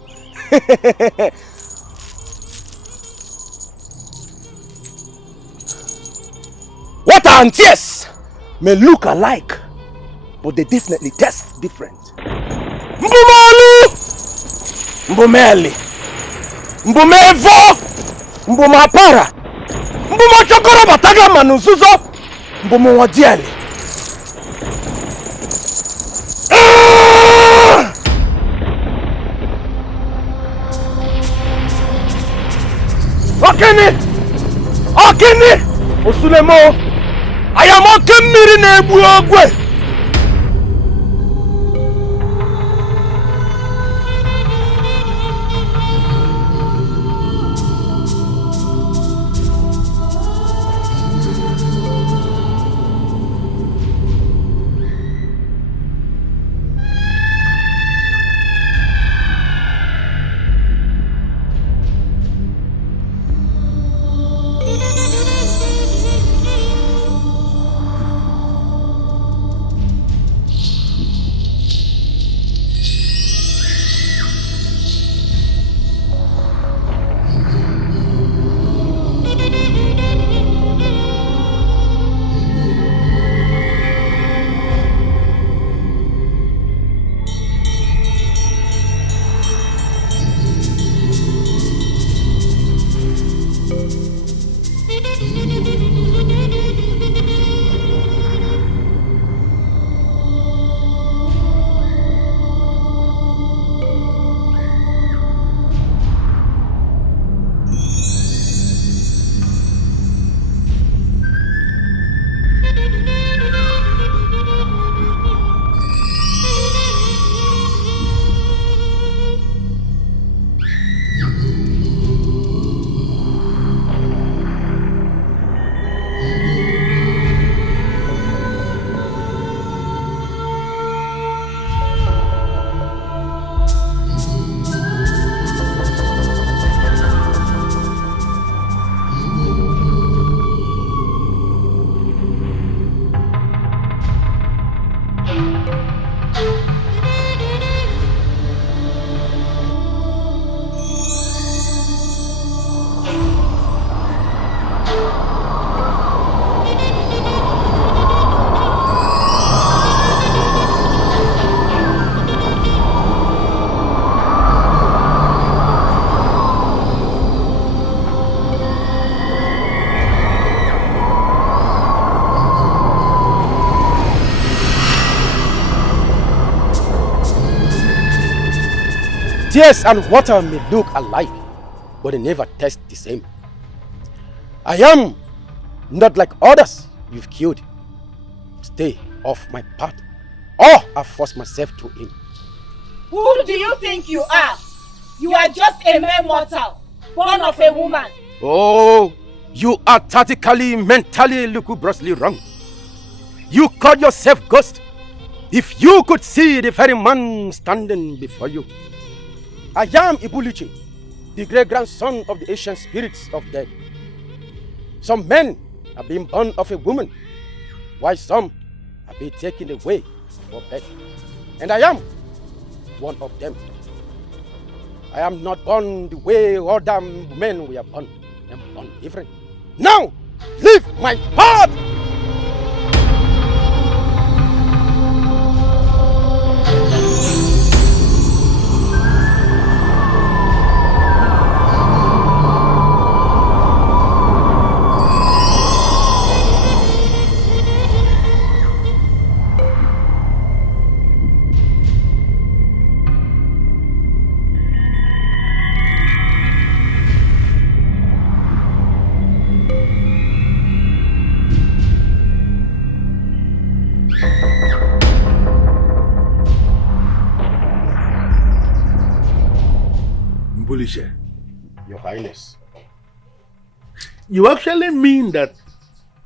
Water and tears may look alike, but they definitely taste different. Mbumalu, Mbumeli, Mbumevo, Mbumapara, Mbumachokoro Bataga Manuzuzo, Mbumuwadieli. Okini, Osulemo, I am Okemiri Nebuogwe. Tears and water may look alike, but they never taste the same. I am not like others you've killed. Stay off my path, or I force myself to him. Who do you think you are? You are just a mere mortal, born of a woman. Oh, you are tactically, mentally, lugubriously wrong. You call yourself ghost. If you could see the very man standing before you. I am Ibulichi, the great-grandson of the ancient spirits of dead. Some men have been born of a woman, while some have been taken away for death. And I am one of them. I am not born the way other men were born. I am born different. Now, leave my path! Ibulishe. Your Highness. You actually mean that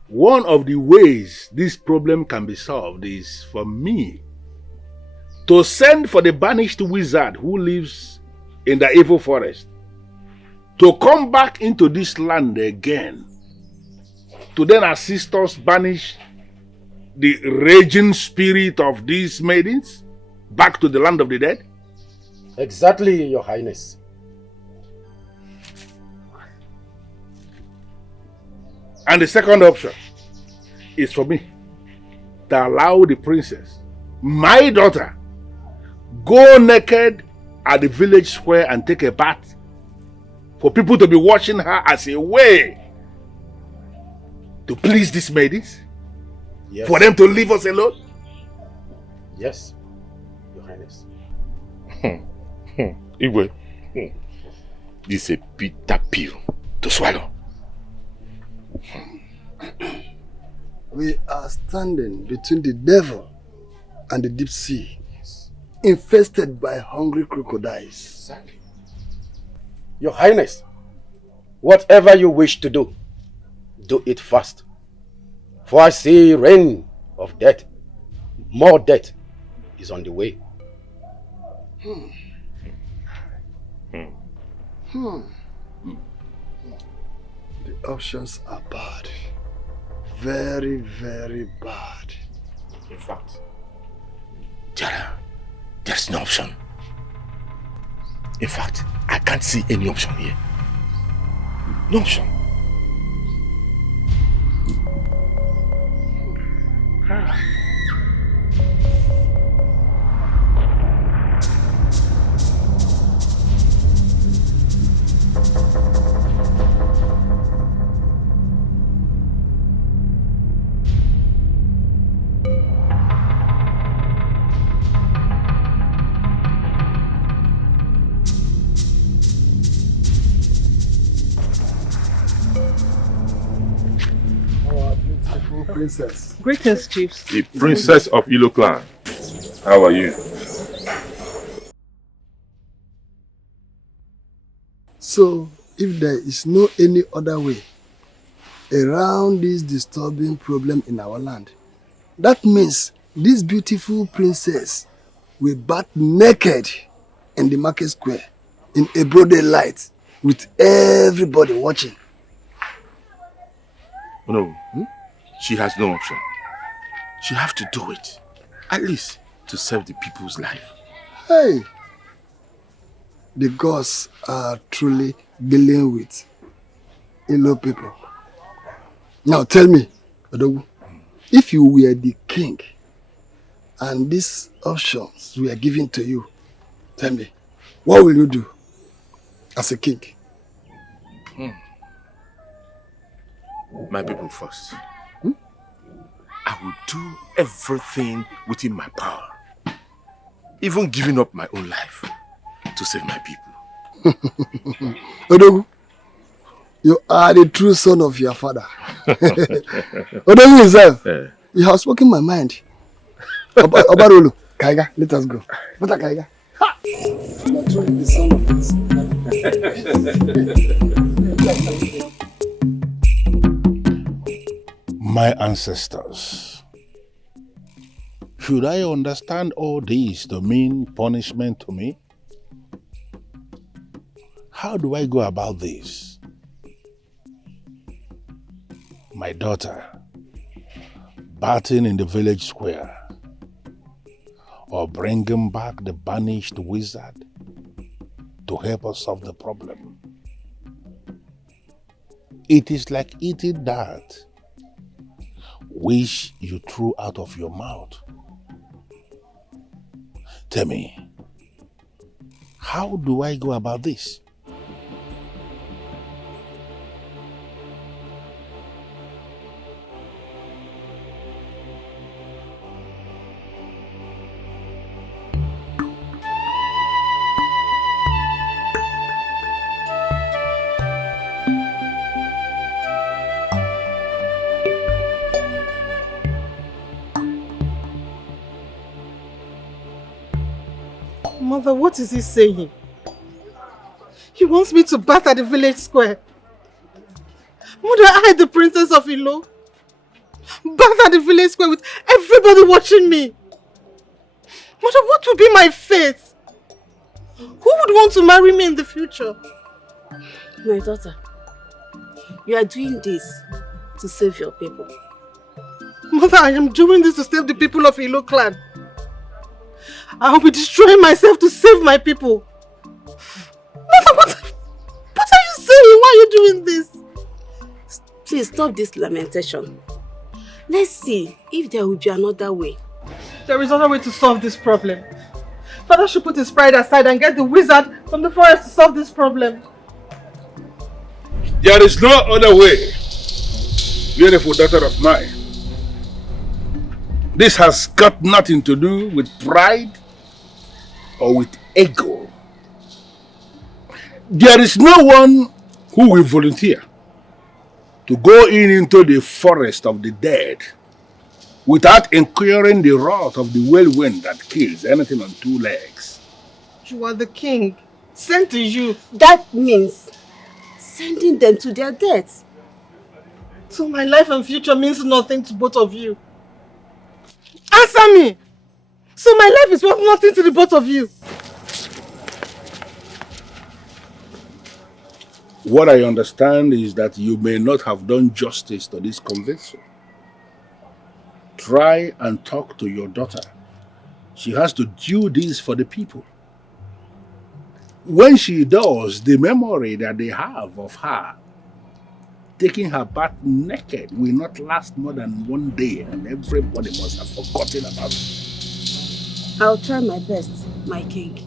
one of the ways this problem can be solved is for me to send for the banished wizard who lives in the evil forest to come back into this land again, to then assist us banish the raging spirit of these maidens back to the land of the dead? Exactly, Your Highness. And the second option is for me to allow the princess, my daughter, go naked at the village square and take a bath for people to be watching her as a way to please these maidens? Yes. For them to leave us alone? Yes, Your Highness. Igwe, this is a bitter pill to swallow. We are standing between the devil and the deep sea, infested by hungry crocodiles. Exactly. Your Highness, whatever you wish to do, do it fast. For I see rain of death, more death is on the way. The options are bad. Very, very bad. In fact, there's no option. In fact, I can't see any option here. No option. Princess. Greetings, chiefs. The princess of Ilo clan. How are you? So, if there is no any other way around this disturbing problem in our land, that means this beautiful princess will bath naked in the market square in a broad daylight with everybody watching. No, she has no option. She has to do it, at least to save the people's life. Hey, the gods are truly dealing with Ilo people. Now tell me, Odogu, if you were the king and these options were given to you, tell me, what will you do as a king? My people first. I will do everything within my power, even giving up my own life to save my people. Odogu, you are the true son of your father. Odogu himself, you have spoken my mind. Obarolu, Kaiga, let us go. What a Kaiga? Ha! You are truly the son of this. My ancestors, should I understand all this to mean punishment to me? How do I go about this? My daughter, bathing in the village square, or bringing back the banished wizard to help us solve the problem. It is like eating that which you threw out of your mouth. Tell me, how do I go about this? Mother, what is he saying? He wants me to bath at the village square. Mother, I, the princess of Ilo, bath at the village square with everybody watching me. Mother, what will be my fate? Who would want to marry me in the future? My daughter, you are doing this to save your people. Mother, I am doing this to save the people of Ilo clan. I will be destroying myself to save my people. Mother, what are you saying? Why are you doing this? Please stop this lamentation. Let's see if there will be another way. There is another way to solve this problem. Father should put his pride aside and get the wizard from the forest to solve this problem. There is no other way, beautiful daughter of mine. This has got nothing to do with pride or with ego. There is no one who will volunteer to go into the forest of the dead without incurring the wrath of the whirlwind that kills anything on two legs. You are the king, sent to you. That means sending them to their death. So my life and future means nothing to both of you. Answer me! So my life is worth nothing to the both of you. What I understand is that you may not have done justice to this conviction. Try and talk to your daughter. She has to do this for the people. When she does, the memory that they have of her taking her bath naked will not last more than one day, and everybody must have forgotten about it. I'll try my best, my king.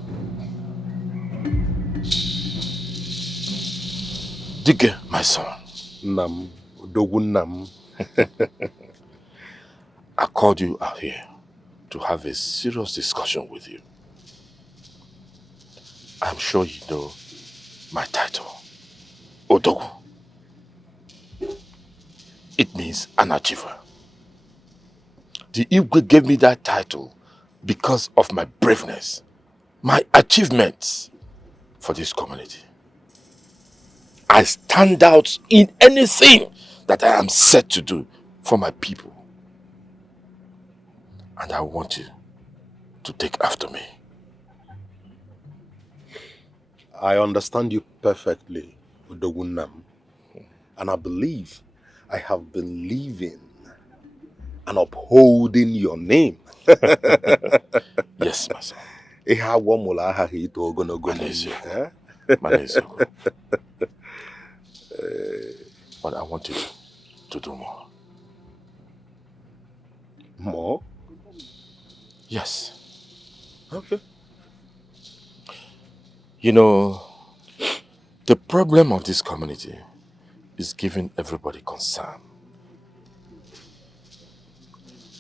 Dige, my son. Nam, Dogunam. I called you out here to have a serious discussion with you. I'm sure you know my title, Odogu. It means an achiever. The Igwe gave me that title because of my braveness, my achievements for this community. I stand out in anything that I am set to do for my people. And I want you to take after me. I understand you perfectly, Udogunam. And I believe I have been living and upholding your name. Yes, my son. But I want you to do more. More? Yes. Okay. You know, the problem of this community is giving everybody concern.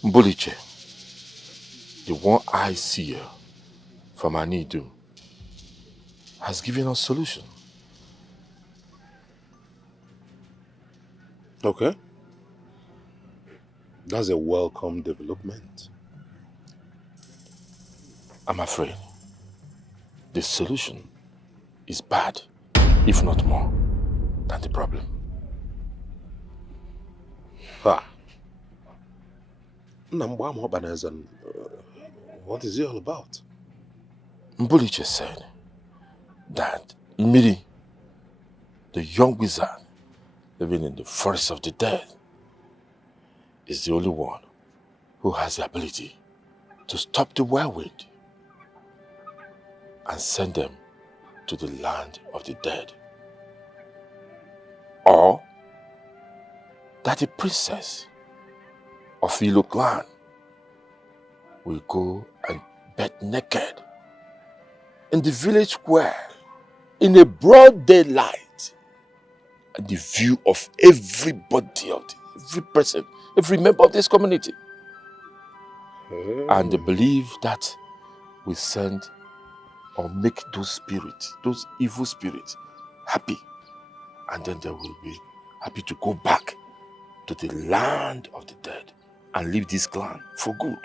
Mbuliche, the one-eye seer from Anidu, has given us solution. Okay. That's a welcome development. I'm afraid the solution is bad, if not more, than the problem. Ha. What is it all about? Mbuliche said that Miri, the young wizard living in the forest of the dead, is the only one who has the ability to stop the whirlwind and send them to the land of the dead. Or that the princess of Ilo clan will go and bathe naked in the village square in a broad daylight, and the view of everybody, every person, every member of this community. And they believe that we send or make those spirits, those evil spirits, happy. And then they will be happy to go back to the land of the dead and leave this clan for good.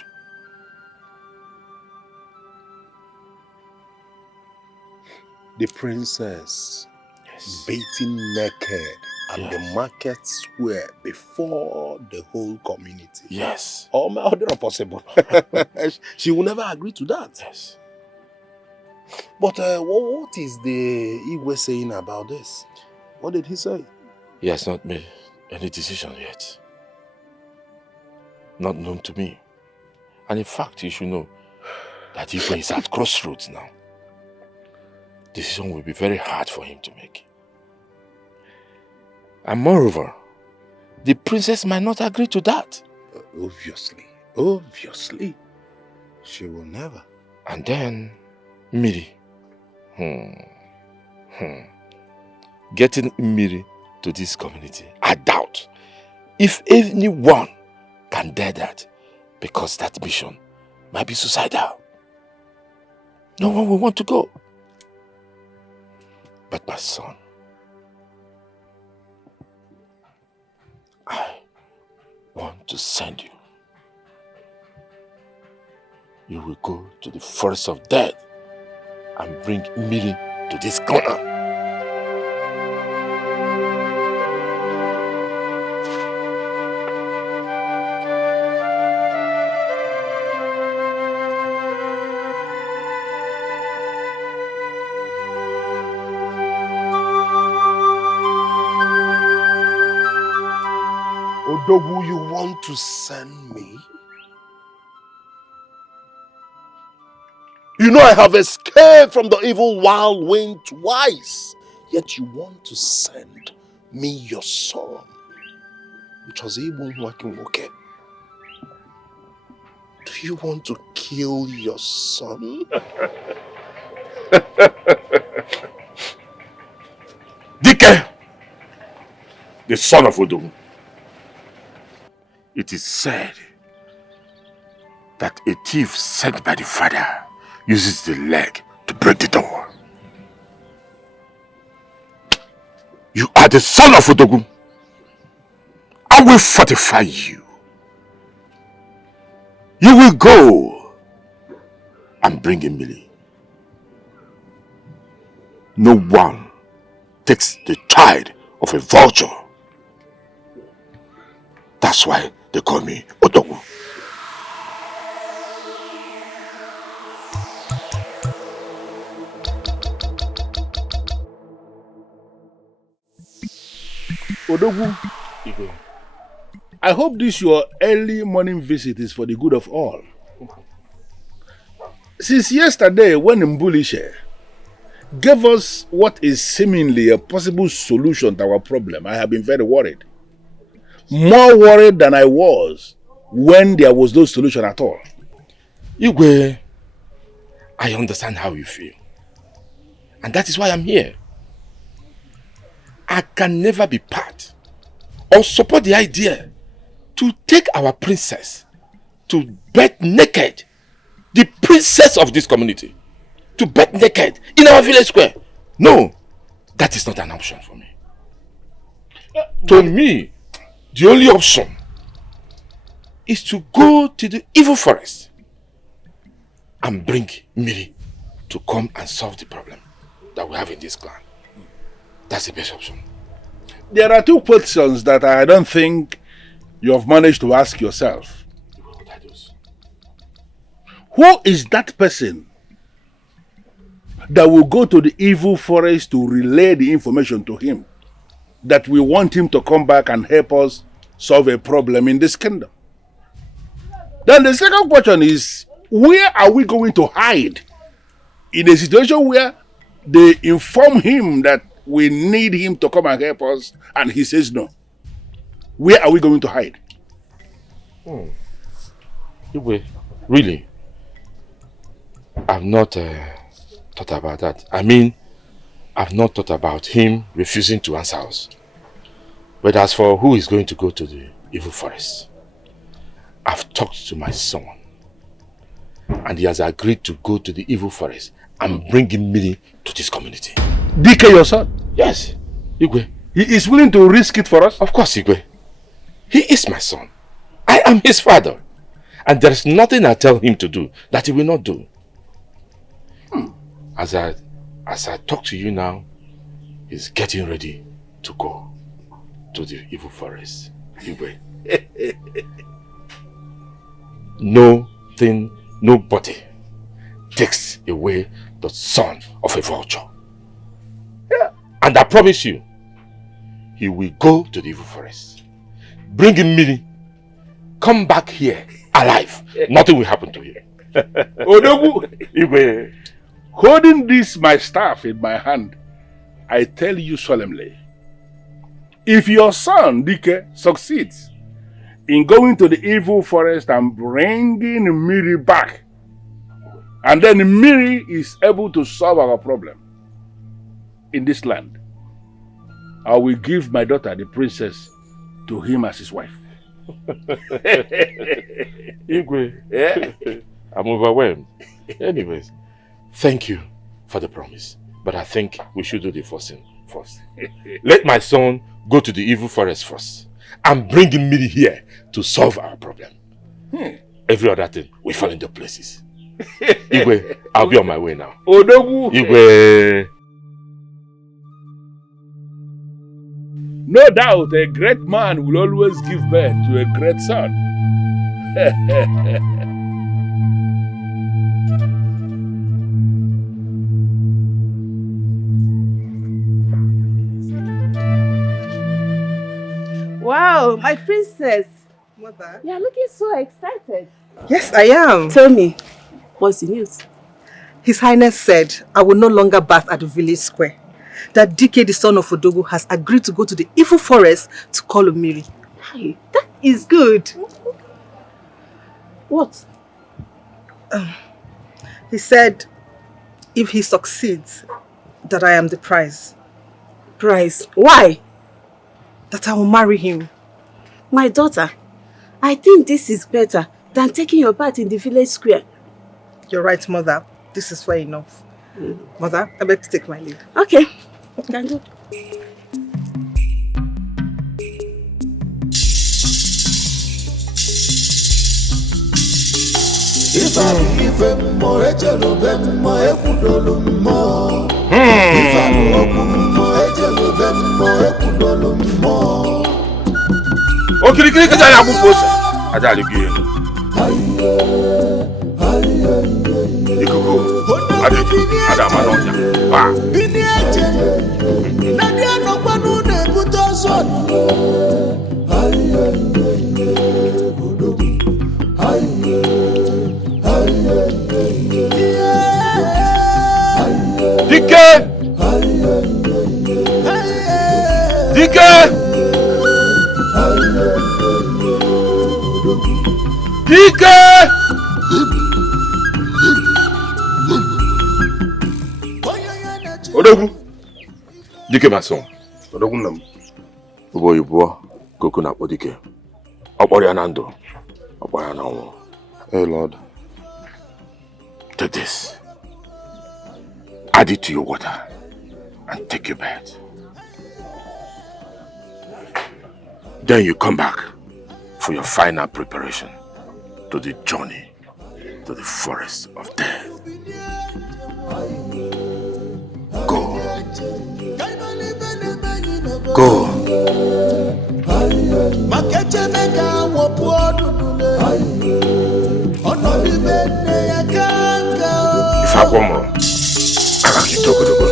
the princess beaten naked at the market square before the whole community. Yes. Oh, my other possible. She will never agree to that. Yes. But what is the Igwe saying about this? What did he say? He has not made any decision yet. Not known to me. And in fact, you should know that Igwe is at crossroads now. Decision will be very hard for him to make. And moreover, the princess might not agree to that. Obviously. She will never. And then, Miri. Getting Miri to this community, I doubt if anyone can dare that, because that mission might be suicidal. No one will want to go. But my son, I want to send you. You will go to the forest of death and bring Miri to this corner. Odogu, you want to send me? You know I have escaped from the evil wild wind twice. Yet you want to send me your son. Which was even working okay. Do you want to kill your son? Dike, the son of Odogu. It is said that a thief sent by the father uses the leg to break the door. You are the son of Odogu. I will fortify you. You will go and bring Emily. No one takes the child of a vulture. That's why they call me Odogu. Odogu, I hope this your early morning visit is for the good of all. Since yesterday, when Mbulishe gave us what is seemingly a possible solution to our problem, I have been very worried. More worried than I was when there was no solution at all. Igwe, I understand how you feel. And that is why I'm here. I can never be part or support the idea to take our princess to bed naked, the princess of this community, to bed naked in our village square. No, that is not an option for me. To me, the only option is to go to the evil forest and bring Miri to come and solve the problem that we have in this clan. That's the best option. There are two questions that I don't think you have managed to ask yourself. Who is that person that will go to the evil forest to relay the information to him that we want him to come back and help us solve a problem in this kingdom? Then the second question is, where are we going to hide in a situation where they inform him that we need him to come and help us and he says no? Where are we going to hide? Really? I've not thought about that. I mean, I've not thought about him refusing to answer us. But as for who is going to go to the evil forest, I've talked to my son. And he has agreed to go to the evil forest and bring Miri to this community. Dike, your son? Yes, Igwe. He is willing to risk it for us? Of course, Igwe. He is my son. I am his father. And there is nothing I tell him to do that he will not do. As I as I talk to you now, he's getting ready to go to the evil forest. Igwe. Nobody takes away the son of a vulture. Yeah. And I promise you, he will go to the evil forest, bring him Mini, come back here alive. Nothing will happen to him. Odogu, Igwe, holding this my staff in my hand, I tell you solemnly, if your son, Dike, succeeds in going to the evil forest and bringing Miri back, and then Miri is able to solve our problem in this land, I will give my daughter, the princess, to him as his wife. Igwe, yeah? I'm overwhelmed. Anyways, thank you for the promise, but I think we should do the first thing first. Let my son go to the evil forest first and bring him Miri here to solve our problem. Every other thing will fall into places. Igwe, I'll be on my way now. Odogu. Igwe. No doubt a great man will always give birth to a great son. Wow, my princess. Mother? You're looking so excited. Yes, I am. Tell me, what's the news? His Highness said I will no longer bath at the village square. That DK, the son of Odogu, has agreed to go to the evil forest to call Omiri. Hey, that is good. What? He said if he succeeds, that I am the prize. Prize? Why? That I will marry him. My daughter, I think this is better than taking your bath in the village square. You're right, Mother. This is fair enough. Mother, I beg to take my leave. Okay. Can do. Okirikiri kaja ya kuposa. Aja aligi. Ikuku. Ada manonya. Ba. Nadia no kwanu ne butoson. Dike! Dike! Dike! Odogu! Dike my son. Odogu nam. Ubo yubo koku na po Dike. Okpori anando. Okpori ananwo. Hey Lord. Take this. Add it to your water and take your bath. Then you come back for your final preparation to the journey to the forest of death. Go. Go. If I come wrong, you talk to go.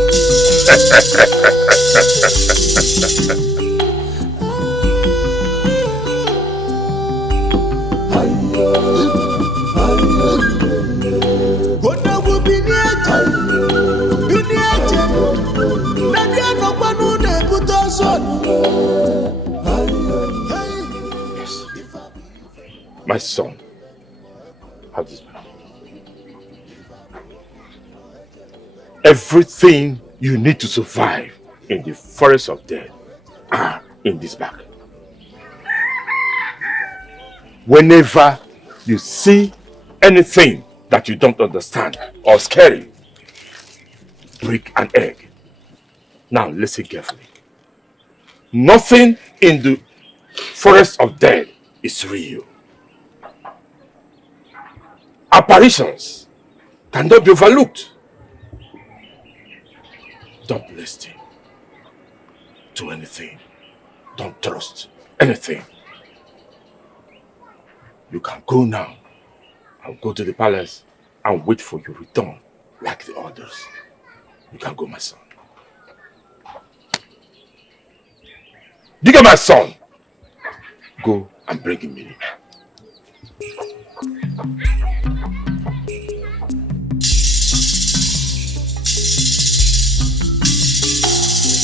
Yes. My son, have this back. Everything you need to survive in the forest of death are in this bag. Whenever you see anything that you don't understand or scary, break an egg. Now listen carefully. Nothing in the forest of death is real. Apparitions cannot be overlooked. Don't listen to anything. Don't trust anything. You can go now. I'll go to the palace and wait for your return like the others. You can go, my son. Digga, my son! Go and bring him in.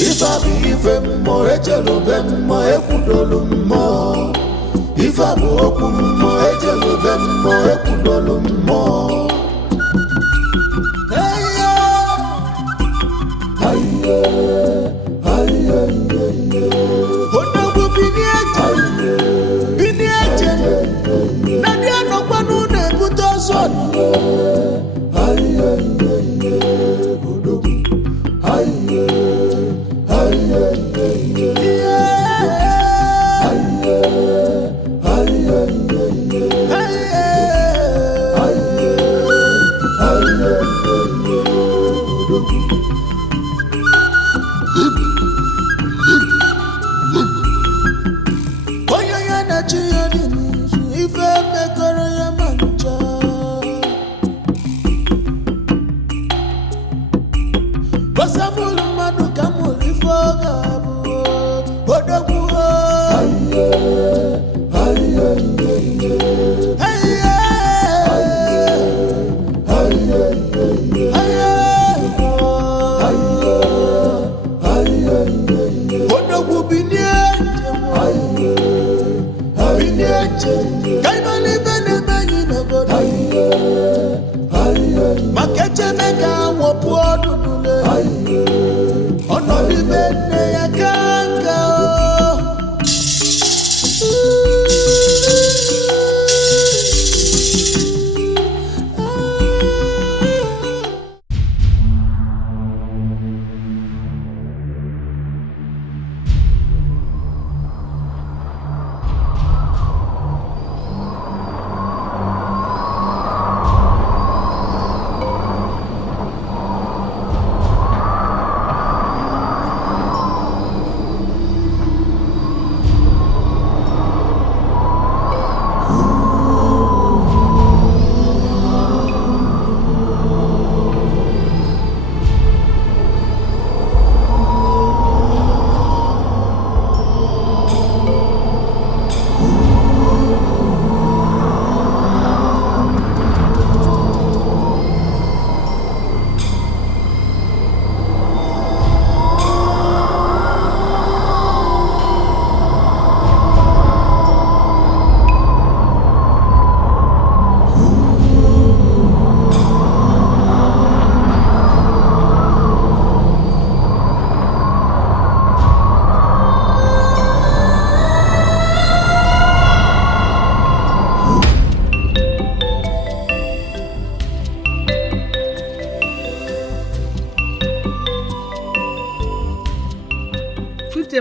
If I be ifem mo ejelo bem mo ekudolu mo. If I be okum mo ejelo bem mo ekudolu mo. Hey yeah, hey yeah. Odogu bini eje, nadia no kwanu ne buto son. Hey yeah, odogu, hey yeah.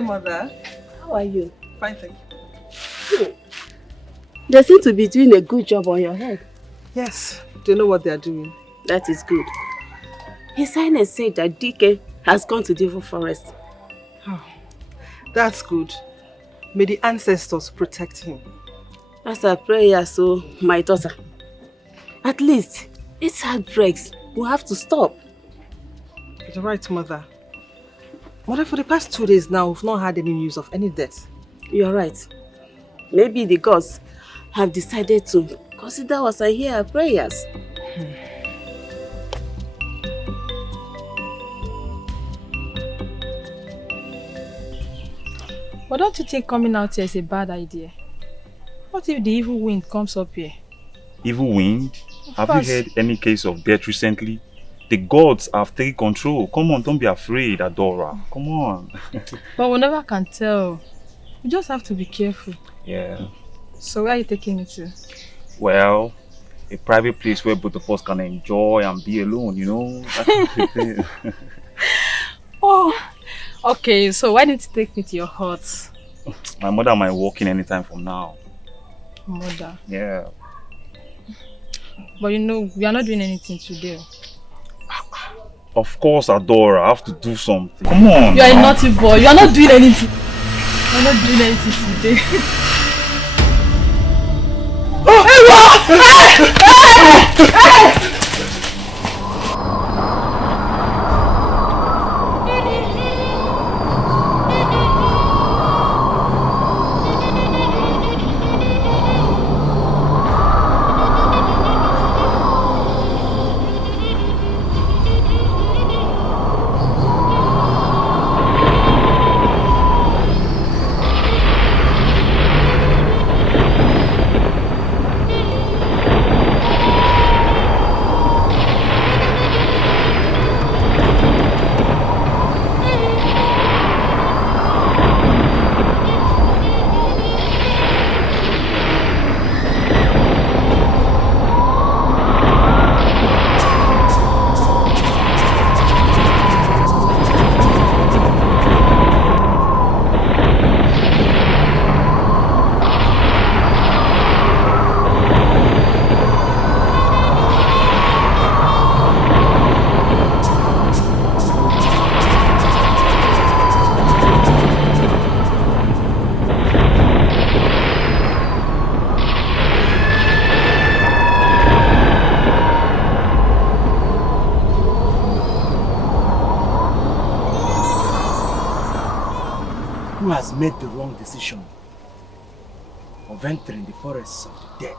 Mother. How are you? Fine, thank you. They seem to be doing a good job on your head. Yes, they know what they are doing. That is good. His Highness said that DK has gone to the evil forest. Oh, that's good. May the ancestors protect him. That's our prayer, so my daughter. At least, these outbreaks will have to stop. You're right, Mother. Mother, for the past 2 days now, we've not had any news of any death. You're right. Maybe the gods have decided to consider us and hear our prayers. But don't you think coming out here is a bad idea? What if the evil wind comes up here? Evil wind? Have you heard any case of death recently? The gods have taken control. Come on, don't be afraid, Adora. Come on. But we never can tell. We just have to be careful. Yeah. So where are you taking me to? Well, a private place where both of us can enjoy and be alone, you know? That's the thing. Oh, okay. So why didn't you take me to your hut? My mother might walk in anytime from now. Mother? Yeah. But you know, we are not doing anything today. Of course, Adora, I have to do something. Come on. You are a naughty boy. You are not doing anything. You are not doing anything today. Who has made the wrong decision of entering the forests of the dead?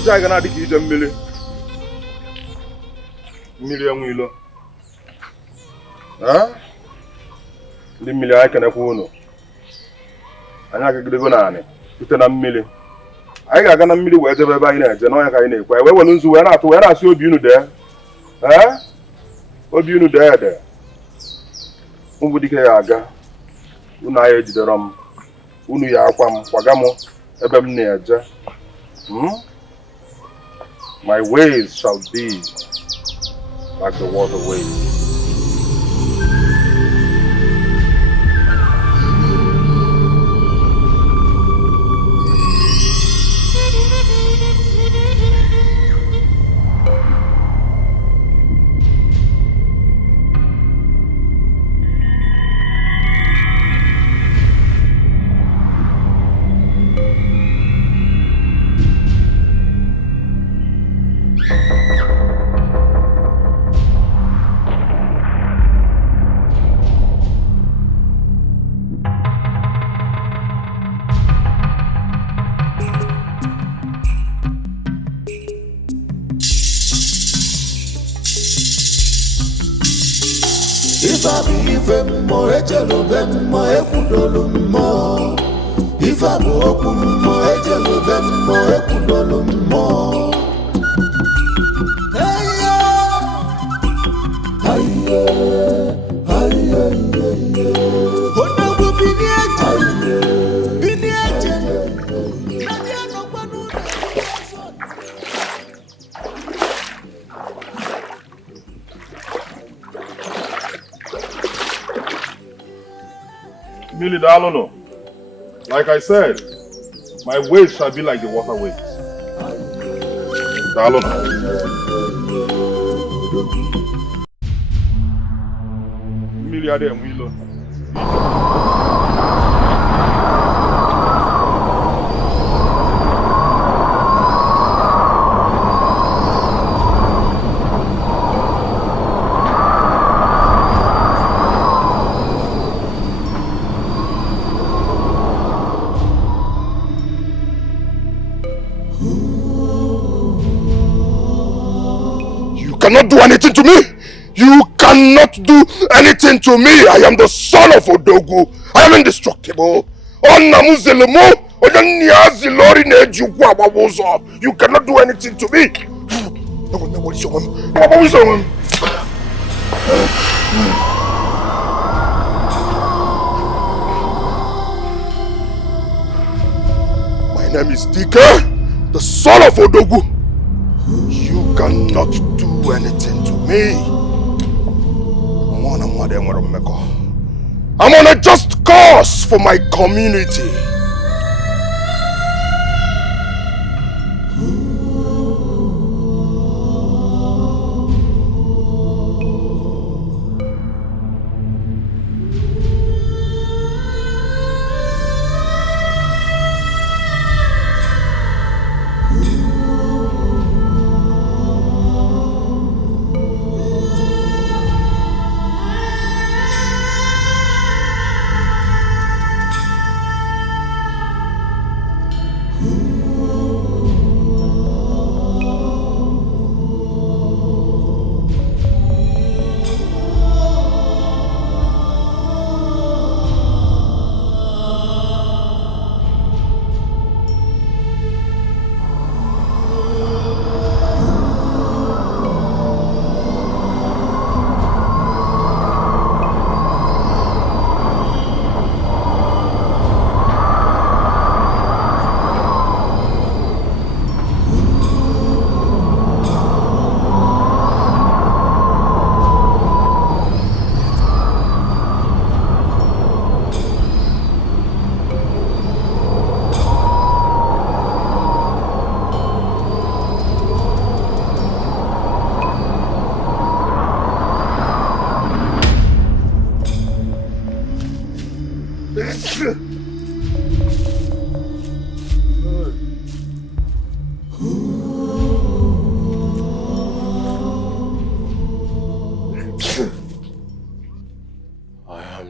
Ije ga na adị ka ije mmiri. Mmiri enwe ilo. Ndị mmiri anyị kenekwa unu. Anyị agagidego naanị site na mmiri. Anyị ga-aga na mmiri wee jebe ebe anyị na-eje n'ọnya ka anyị na-ekwe. Anyị wee were nzu wee na-atụ wee na-asị obi unu dee. Obi unu dee ede. Mbụ dike ya aga. Unu anyị ejidere m. Unu ya akwa m kwaga m ebe m na-eje. My ways shall be like the waterways. ife bụ ife mmụọ ejelube mmụọ ekwudolu mmụọ ife bụ okwu mmụọ ejelube mmụọ ekwudolu mmụọ odogwu bini eje Millie Dalono, like I said, my ways shall be like the waterways. Dalono. Millie Ade Mwilo. Cannot do anything to me. You cannot do anything to me. I am the son of Odogu. I am indestructible. You cannot do anything to me. My name is Dika, the son of Odogu. You cannot do anything to me. I'm on a just cause for my community.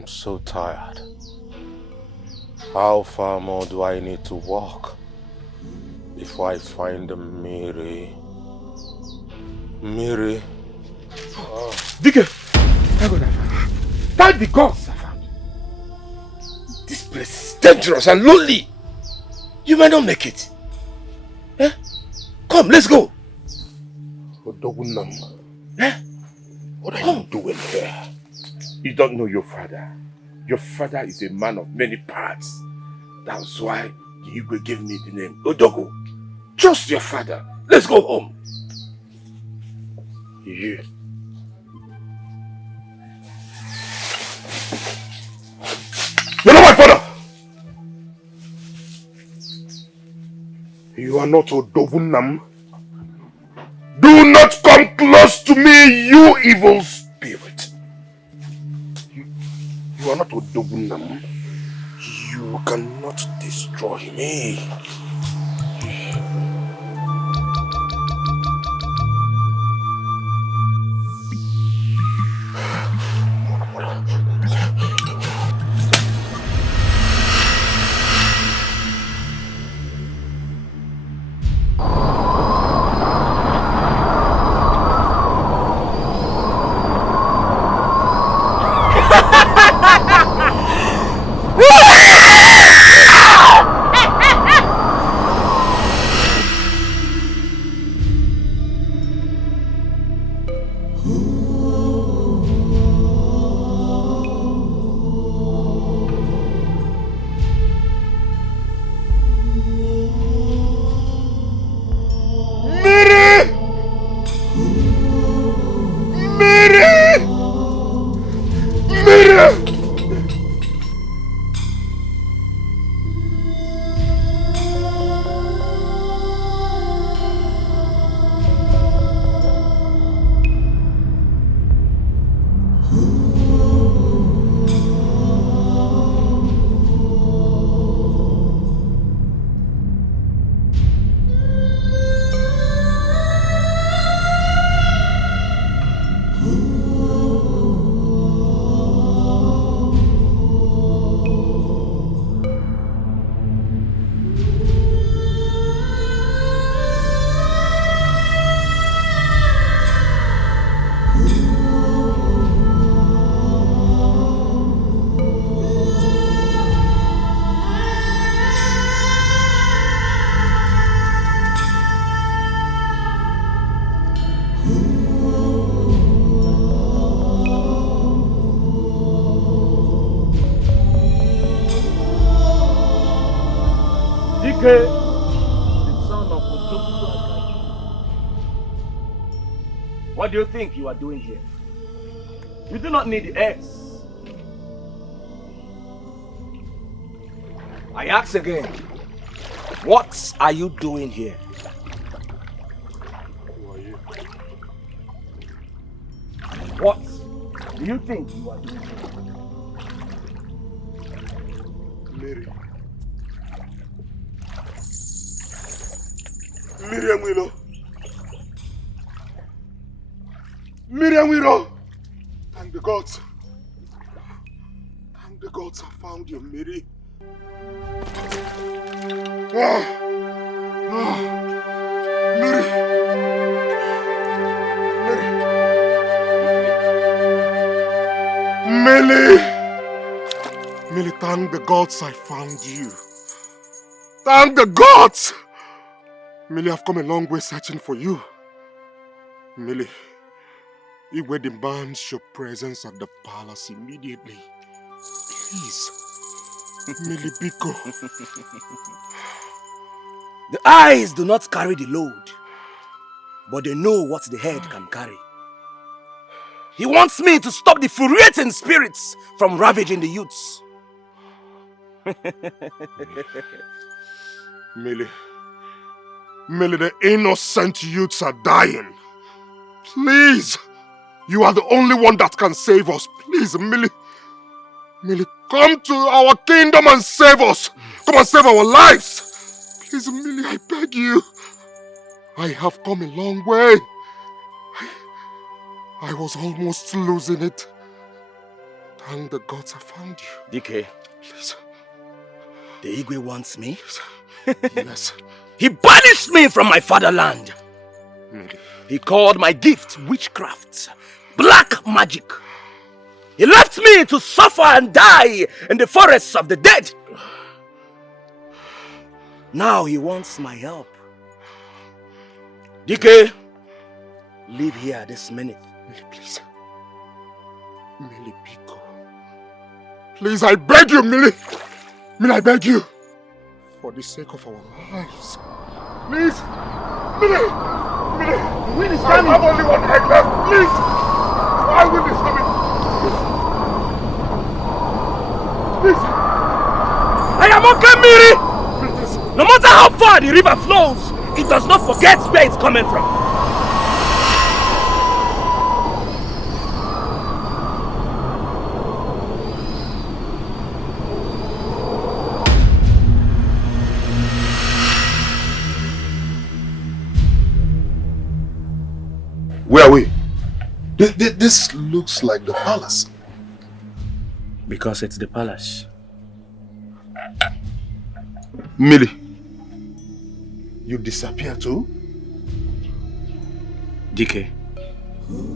So tired. How far more do I need to walk before I find the Miri? Miri. Oh. Dike! Thank the gods I found. This place is dangerous and lonely. You might not make it. Eh? Come, let's go. Odogunam. Eh? What are you doing here? You don't know your father. Your father is a man of many parts. That's why the Igwe gave me the name Odogu. Trust your father. Let's go home. You. You're not my father. You are not Odogunam. Do not come close to me, you evil spirit. You are not Odogunam. You cannot destroy me. DK, the son of Otoku. What do you think you are doing here? You do not need the eggs. I ask again, what are you doing here? Who are you? What do you think you are doing here? Mary. Miriam Willow. Miriam Willow. Thank the gods. Thank the gods I found you, Mary. Mary. Millie, thank the gods I found you. Thank the gods! Millie, I've come a long way searching for you. Millie, Igwe demands your presence at the palace immediately. Please. Millie Biko. The eyes do not carry the load, but they know what the head can carry. He wants me to stop the infuriating spirits from ravaging the youths. Millie, the innocent youths are dying. Please, you are the only one that can save us. Please, Millie, come to our kingdom and save us. Come and save our lives. Please, Millie, I beg you. I have come a long way. I was almost losing it. Thank the gods I found you. DK. Please. The Igwe wants me? Yes. He banished me from my fatherland. He called my gift witchcraft, black magic. He left me to suffer and die in the forests of the dead. Now he wants my help. DK, leave here this minute. Millie, please. Millie Biko. Please, I beg you, Millie. Millie, I beg you. For the sake of our lives. Please. Millie. The wind is coming. I have only one egg left. Please. Why wind is coming? Please. I am okay, Miri. No matter how far the river flows, it does not forget where it's coming from. Where are we? This looks like the palace. Because it's the palace. Millie, you disappear too? DK,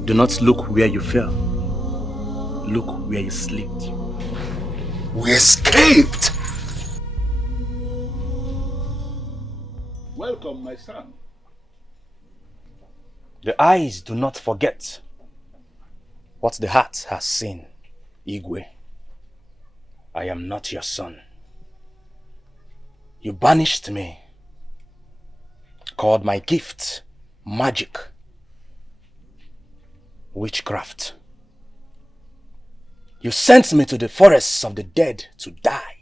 do not look where you fell. Look where you slipped. We escaped! Welcome, my son. The eyes do not forget what the heart has seen, Igwe. I am not your son. You banished me, called my gift magic, witchcraft. You sent me to the forests of the dead to die.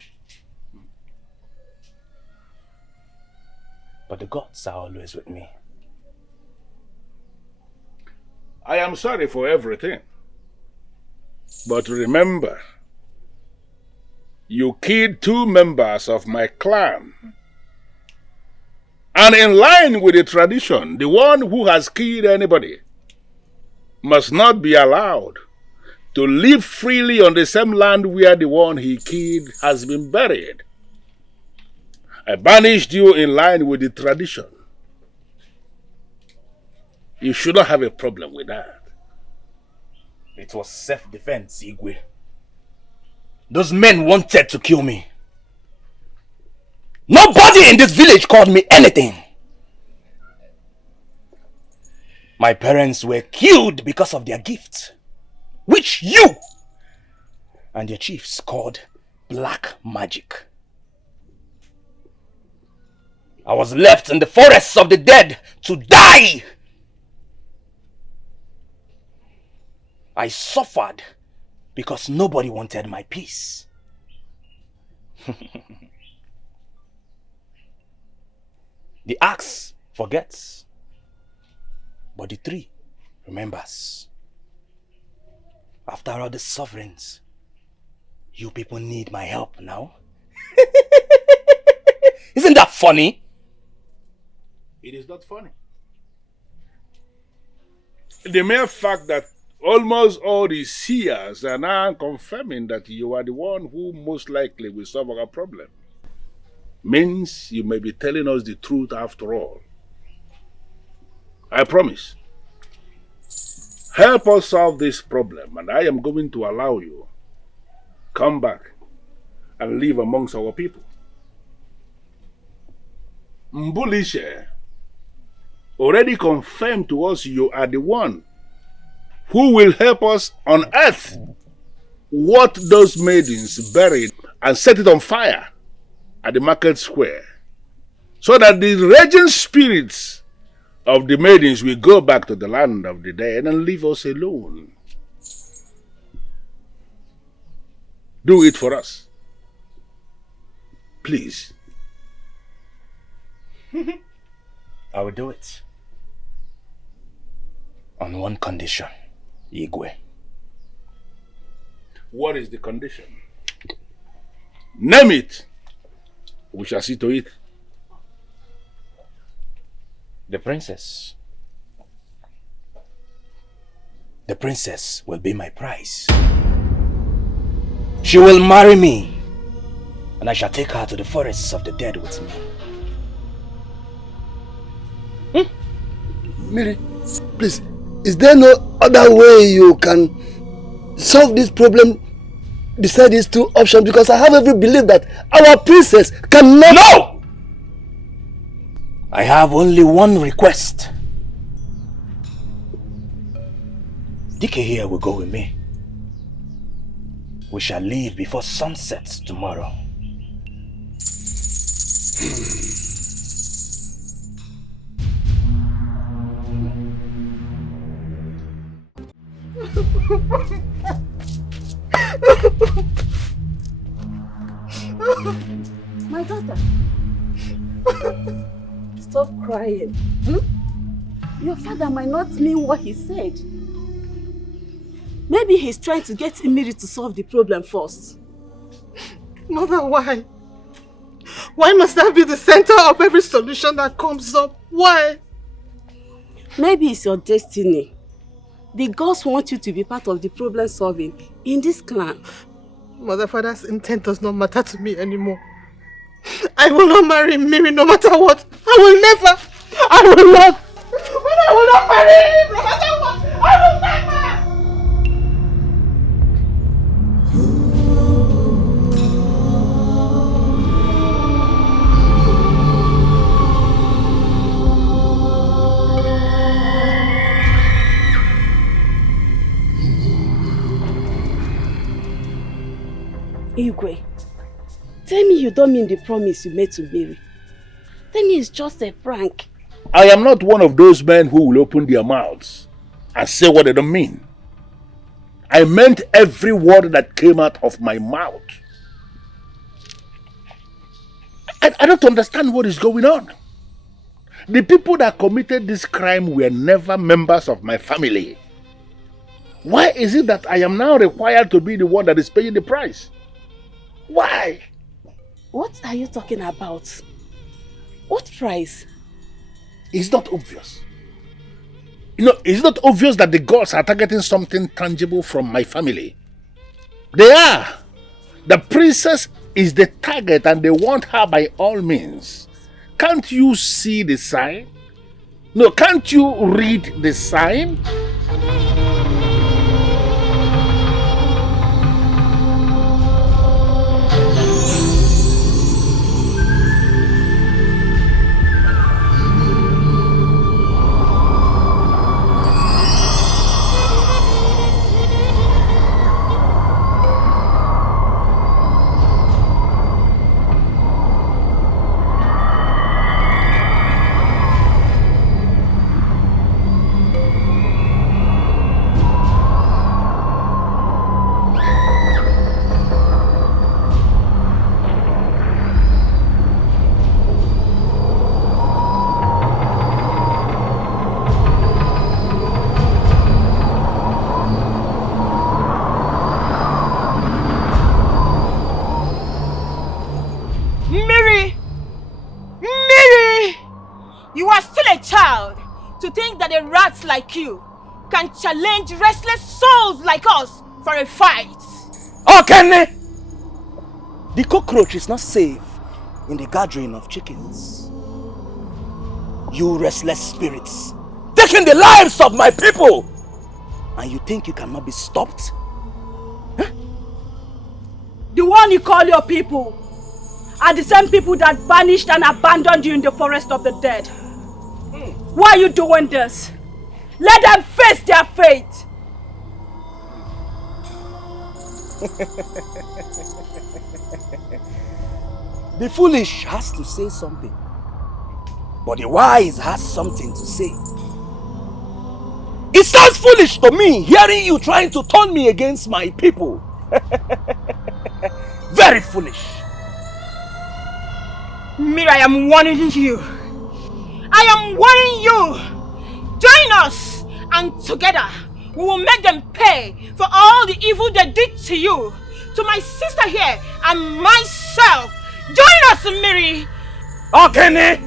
But the gods are always with me. I am sorry for everything. But remember, you killed 2 members of my clan. And in line with the tradition, the one who has killed anybody must not be allowed to live freely on the same land where the one he killed has been buried. I banished you in line with the tradition. You shouldn't have a problem with that. It was self-defense, Igwe. Those men wanted to kill me. Nobody in this village called me anything. My parents were killed because of their gift, which you and your chiefs called black magic. I was left in the forests of the dead to die. I suffered because nobody wanted my peace. The axe forgets, but the tree remembers. After all the sufferings, you people need my help now. Isn't that funny? It is not funny. The mere fact that almost all the seers are now confirming that you are the one who most likely will solve our problem means you may be telling us the truth after all. I promise. Help us solve this problem, and I am going to allow you come back and live amongst our people. Mbulishe already confirmed to us you are the one who will help us unearth what those maidens buried and set it on fire at the market square, so that the raging spirits of the maidens will go back to the land of the dead and leave us alone. Do it for us. Please. I will do it. On one condition, Igwe. What is the condition? Name it. We shall see to it. The princess. The princess will be my prize. She will marry me, and I shall take her to the forests of the dead with me. Mary, please, is there no other way you can solve this problem besides these two options? Because I have every belief that our princess cannot... No! I have only one request. Dike here will go with me. We shall leave before sunset tomorrow. My daughter. Stop crying. Your father might not mean what he said. Maybe he's trying to get Imiri to solve the problem first. Mother, why? Why must I be the center of every solution that comes up? Why? Maybe it's your destiny. The gods want you to be part of the problem solving in this clan. Mother, father's intent does not matter to me anymore. I will not marry Miri no matter what. I will never. I will not. But I will not marry him no matter what. I will never. Igwe, tell me you don't mean the promise you made to Mary. Tell me it's just a prank. I am not one of those men who will open their mouths and say what they don't mean. I meant every word that came out of my mouth. I don't understand what is going on. The people that committed this crime were never members of my family. Why is it that I am now required to be the one that is paying the price? Why? What are you talking about? What price? It's not obvious. You know, it's not obvious that the gods are targeting something tangible from my family. They are. The princess is the target and they want her by all means. Can't you see the sign? No, can't you read the sign? Miri! Miri! You are still a child to think that a rat like you can challenge restless souls like us for a fight. Okay, the cockroach is not safe in the gathering of chickens. You restless spirits, taking the lives of my people, and you think you cannot be stopped? The one you call your people are the same people that banished and abandoned you in the forest of the dead. Why are you doing this? Let them face their fate. The foolish has to say something, but the wise has something to say. It sounds foolish to me hearing you trying to turn me against my people. Very foolish. Miri, I am warning you. I am warning you. Join us, and together we will make them pay for all the evil they did to you, to my sister here, and myself. Join us, Miri. Okay.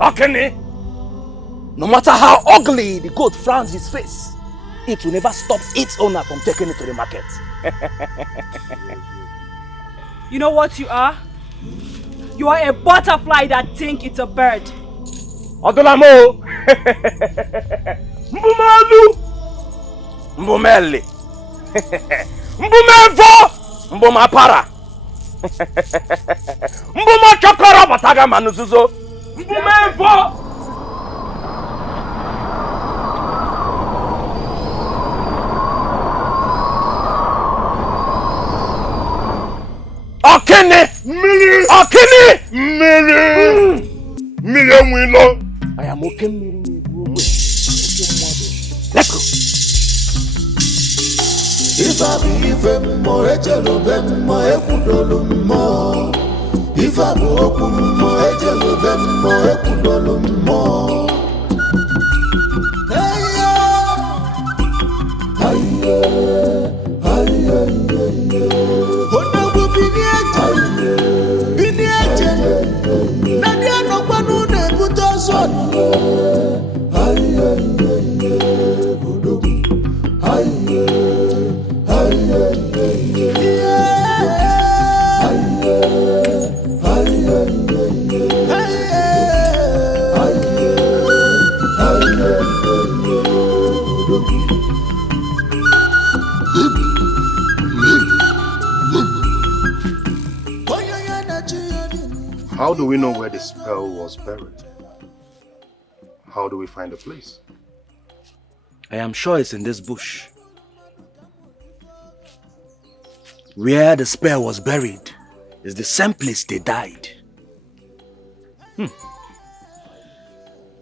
Okay. No matter how ugly the goat frowns his face, it will never stop its owner from taking it to the market. You know what you are? You are a butterfly that thinks it's a bird. Odolamo! Mbumalu! Mbumeli! Mbumevo! Mbumapara! Mbuma chokoro bataga manuzuzo! Mbumevo! Okene! Miri! Okene! Miri! Miri Mwilo! I am okay, Miri. Let's go. If I be mo ejelo mo ekudolu mo. If I be mo ejelo mo ekudolu mo. How do we know where the spell was buried? How do we find the place? I am sure it's in this bush. Where the spell was buried is the same place they died.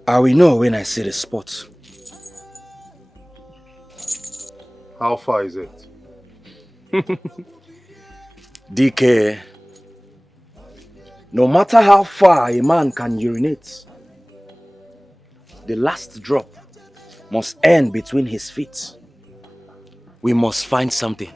I will know when I see the spot. How far is it? DK, no matter how far a man can urinate, the last drop must end between his feet. We must find something.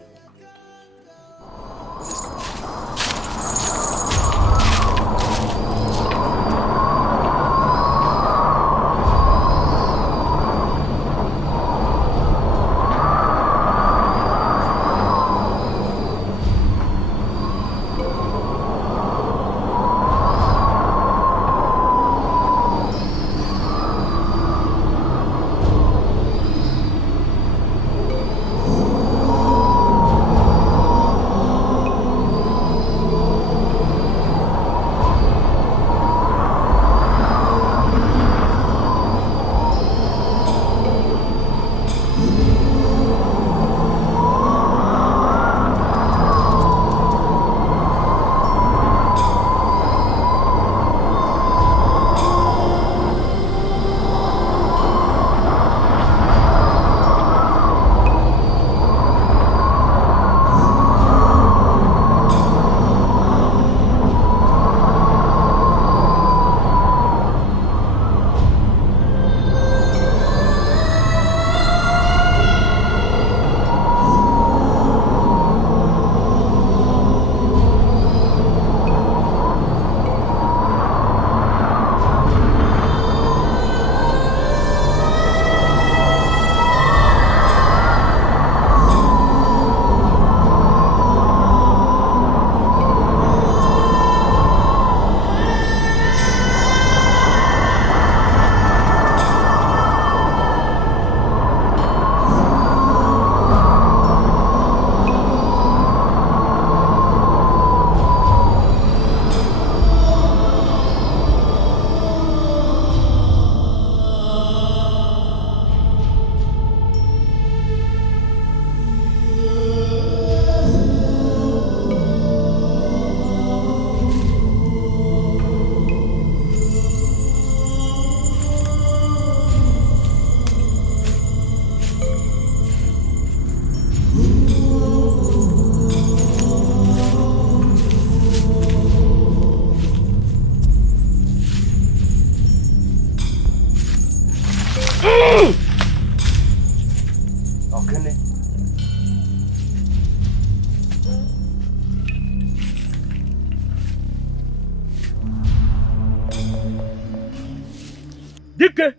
Dike,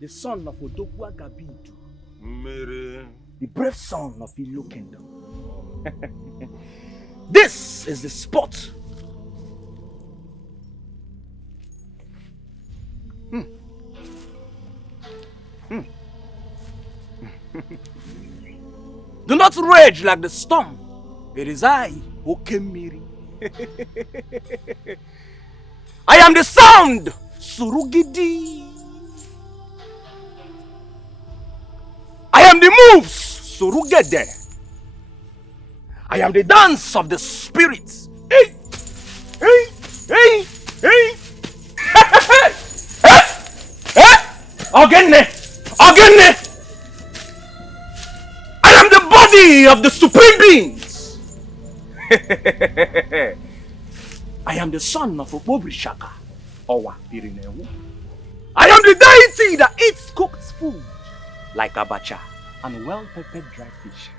the son of Odogwa Gabidu. The brave son of Ilo Kingdom. This is the spot. Do not rage like the storm. It is I, Okemiri. I am the sound, Surugidi. I am the moves, Surugede. I am the dance of the spirits. Hey, hey, hey, hey. Again. I am the body of the supreme beings. I am the son of Obobrishaka, Owa Pirinewu. I am the deity that eats cooked food like abacha and well-peppered dry fish.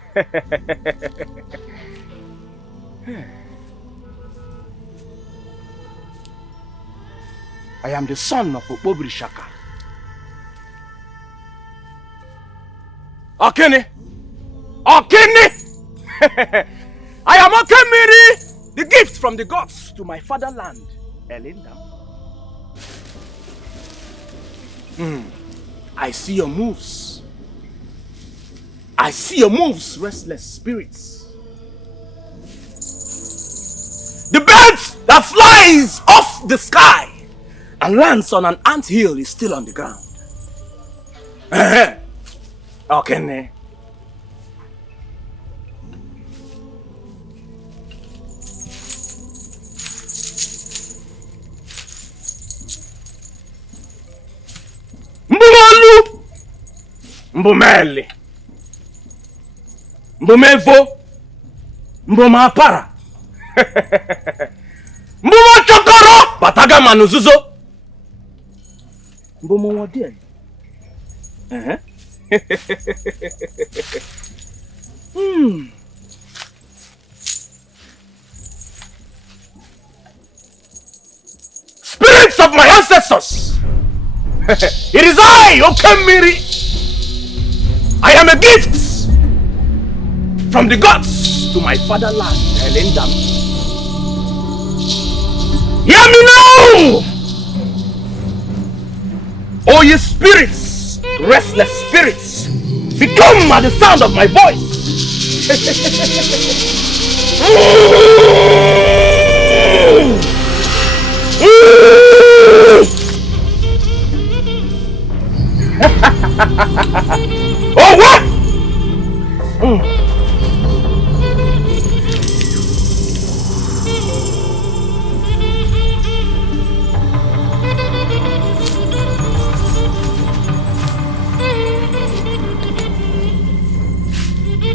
I am the son of Obobrishaka. Okene! I am Okemiri, the gift from the gods to my fatherland, Elendam. I see your moves. Restless spirits. The bird that flies off the sky and lands on an anthill is still on the ground. Okene. Mbumolu, Mbumeli, Mbumevo, Mbumapara, Mbumachokoro, Bataga Manuzuzo, Mbumawadiel. Spirits of my ancestors! It is I, Okemiri! I am a gift from the gods to my fatherland, Elendam. Hear me now! O ye spirits, restless spirits, become at the sound of my voice! Oh, what?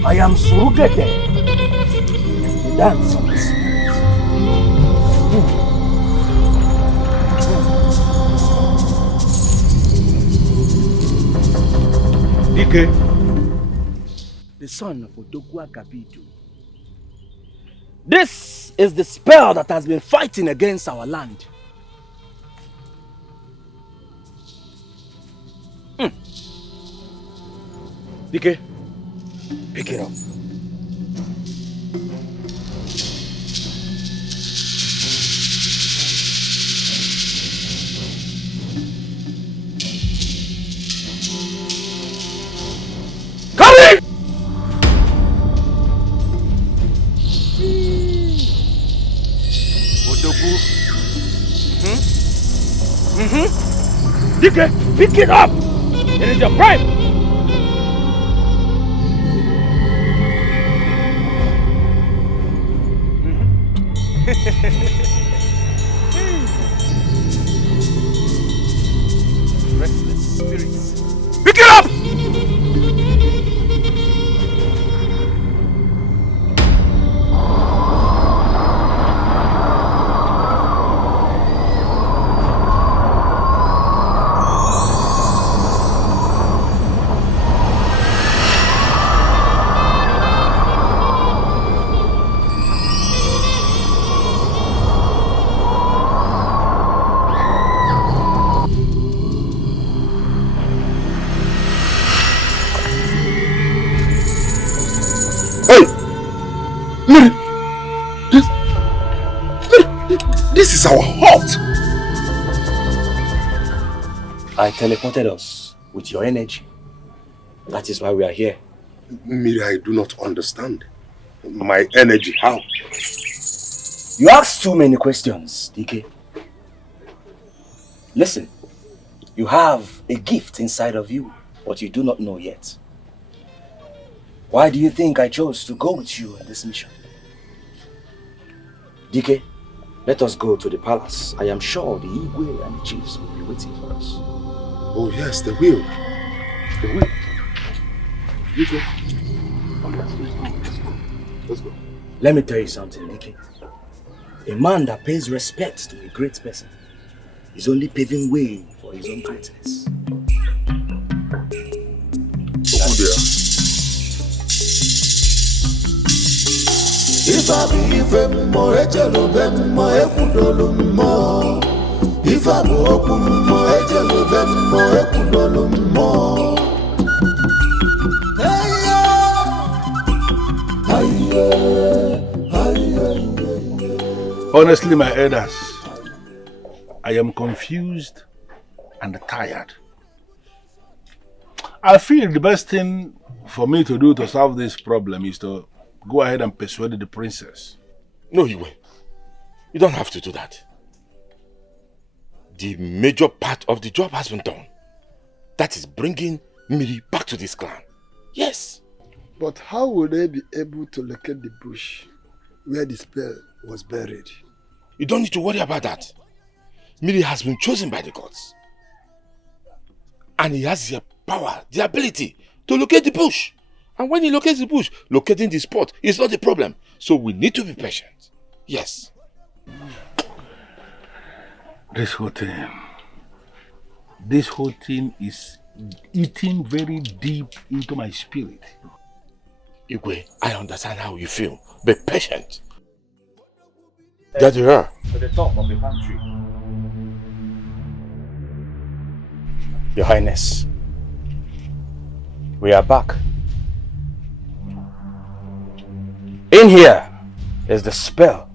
I am Surugede, the dance of the spirit. Dike, the son of Odogwa Gabidu. This is the spell that has been fighting against our land. Dike, pick it up. Dike, pick it up! It is your prime! Restless spirits. Pick it up! What? I teleported us with your energy. That is why we are here. Miri, I do not understand. My energy, how? You ask too many questions, DK. Listen, you have a gift inside of you, but you do not know yet. Why do you think I chose to go with you in this mission? DK, let us go to the palace. I am sure the Igwe and the chiefs will be waiting for us. Oh yes, they will. They will. DK. Oh yes, let's go. Let's go. Let me tell you something, DK. A man that pays respect to a great person is only paving way for his own greatness. Oh dear. If I be even more ejelo ben more ekudolu more. If I go open more ejelo ben more ekudolu more. Honestly, my elders, I am confused and tired. I feel the best thing for me to do to solve this problem is to go ahead and persuade the princess. No, Iwe. You don't have to do that. The major part of the job has been done. That is bringing Miri back to this clan. Yes. But how will they be able to locate the bush where the spell was buried? You don't need to worry about that. Miri has been chosen by the gods. And he has the power, the ability to locate the bush. And when he locates the bush, locating the spot is not the problem. So we need to be patient. Yes. This whole thing is eating very deep into my spirit. Igwe, I understand how you feel. Be patient. There you are. To the top of the pantry. Your Highness, we are back. In here is the spell,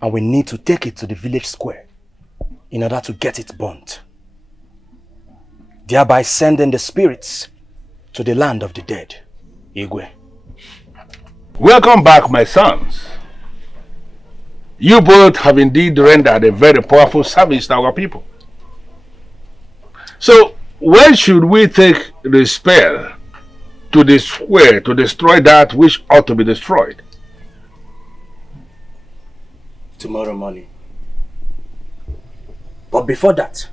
and we need to take it to the village square in order to get it burnt, thereby sending the spirits to the land of the dead. Igwe. Welcome back, my sons. You both have indeed rendered a very powerful service to our people. So, when should we take the spell to the square to destroy that which ought to be destroyed? Tomorrow morning. But before that,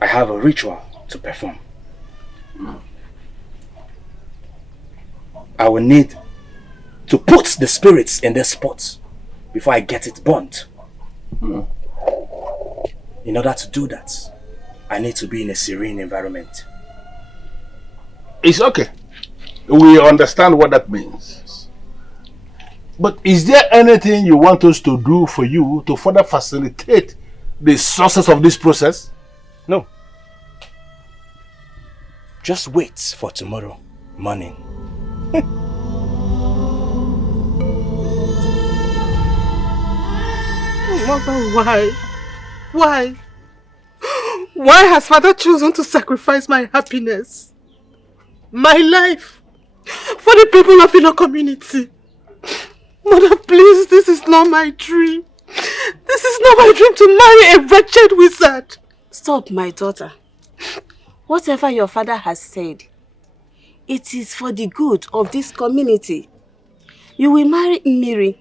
I have a ritual to perform. I will need to put the spirits in their spots before I get it burnt. In order to do that, I need to be in a serene environment. It's okay. We understand what that means. But is there anything you want us to do for you to further facilitate the success of this process? No. Just wait for tomorrow morning. Mother, why? Why? Why has Father chosen to sacrifice my happiness, my life, for the people of Ilo community? Mother, please, this is not my dream. This is not my dream to marry a wretched wizard. Stop, my daughter. Whatever your father has said, it is for the good of this community. You will marry Miri,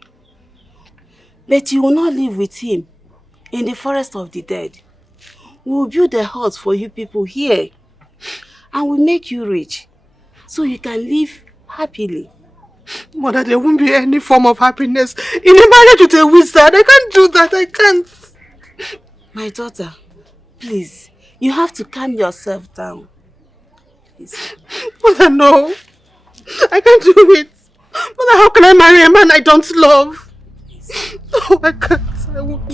but you will not live with him in the forest of the dead. We will build a house for you people here and will make you rich so you can live happily. Mother, there won't be any form of happiness in a marriage with a wizard. I can't do that. I can't. My daughter, please, you have to calm yourself down. Please. Mother, no. I can't do it. Mother, how can I marry a man I don't love? No, I can't. I won't.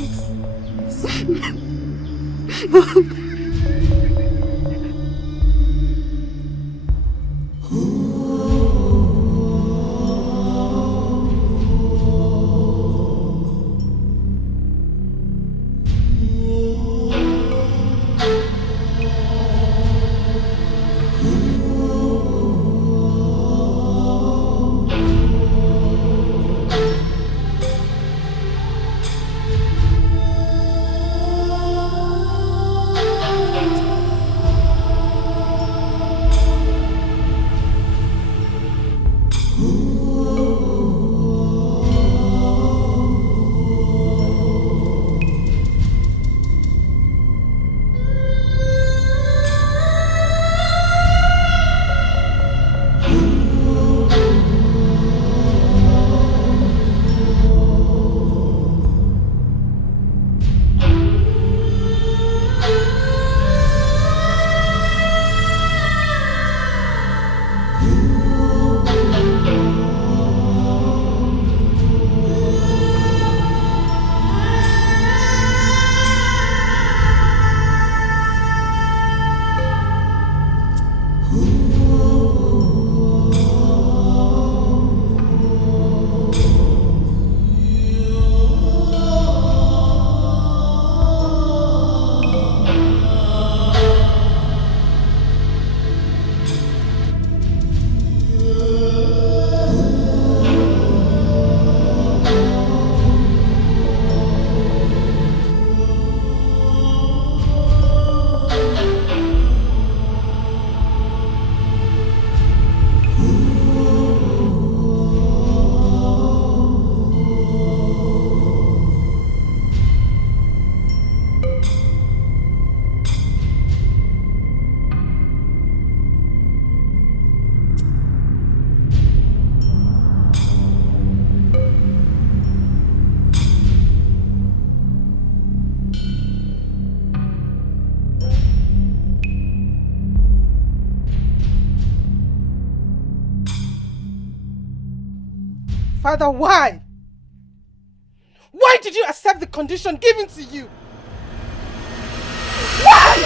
Father, why? Why did you accept the condition given to you? Why?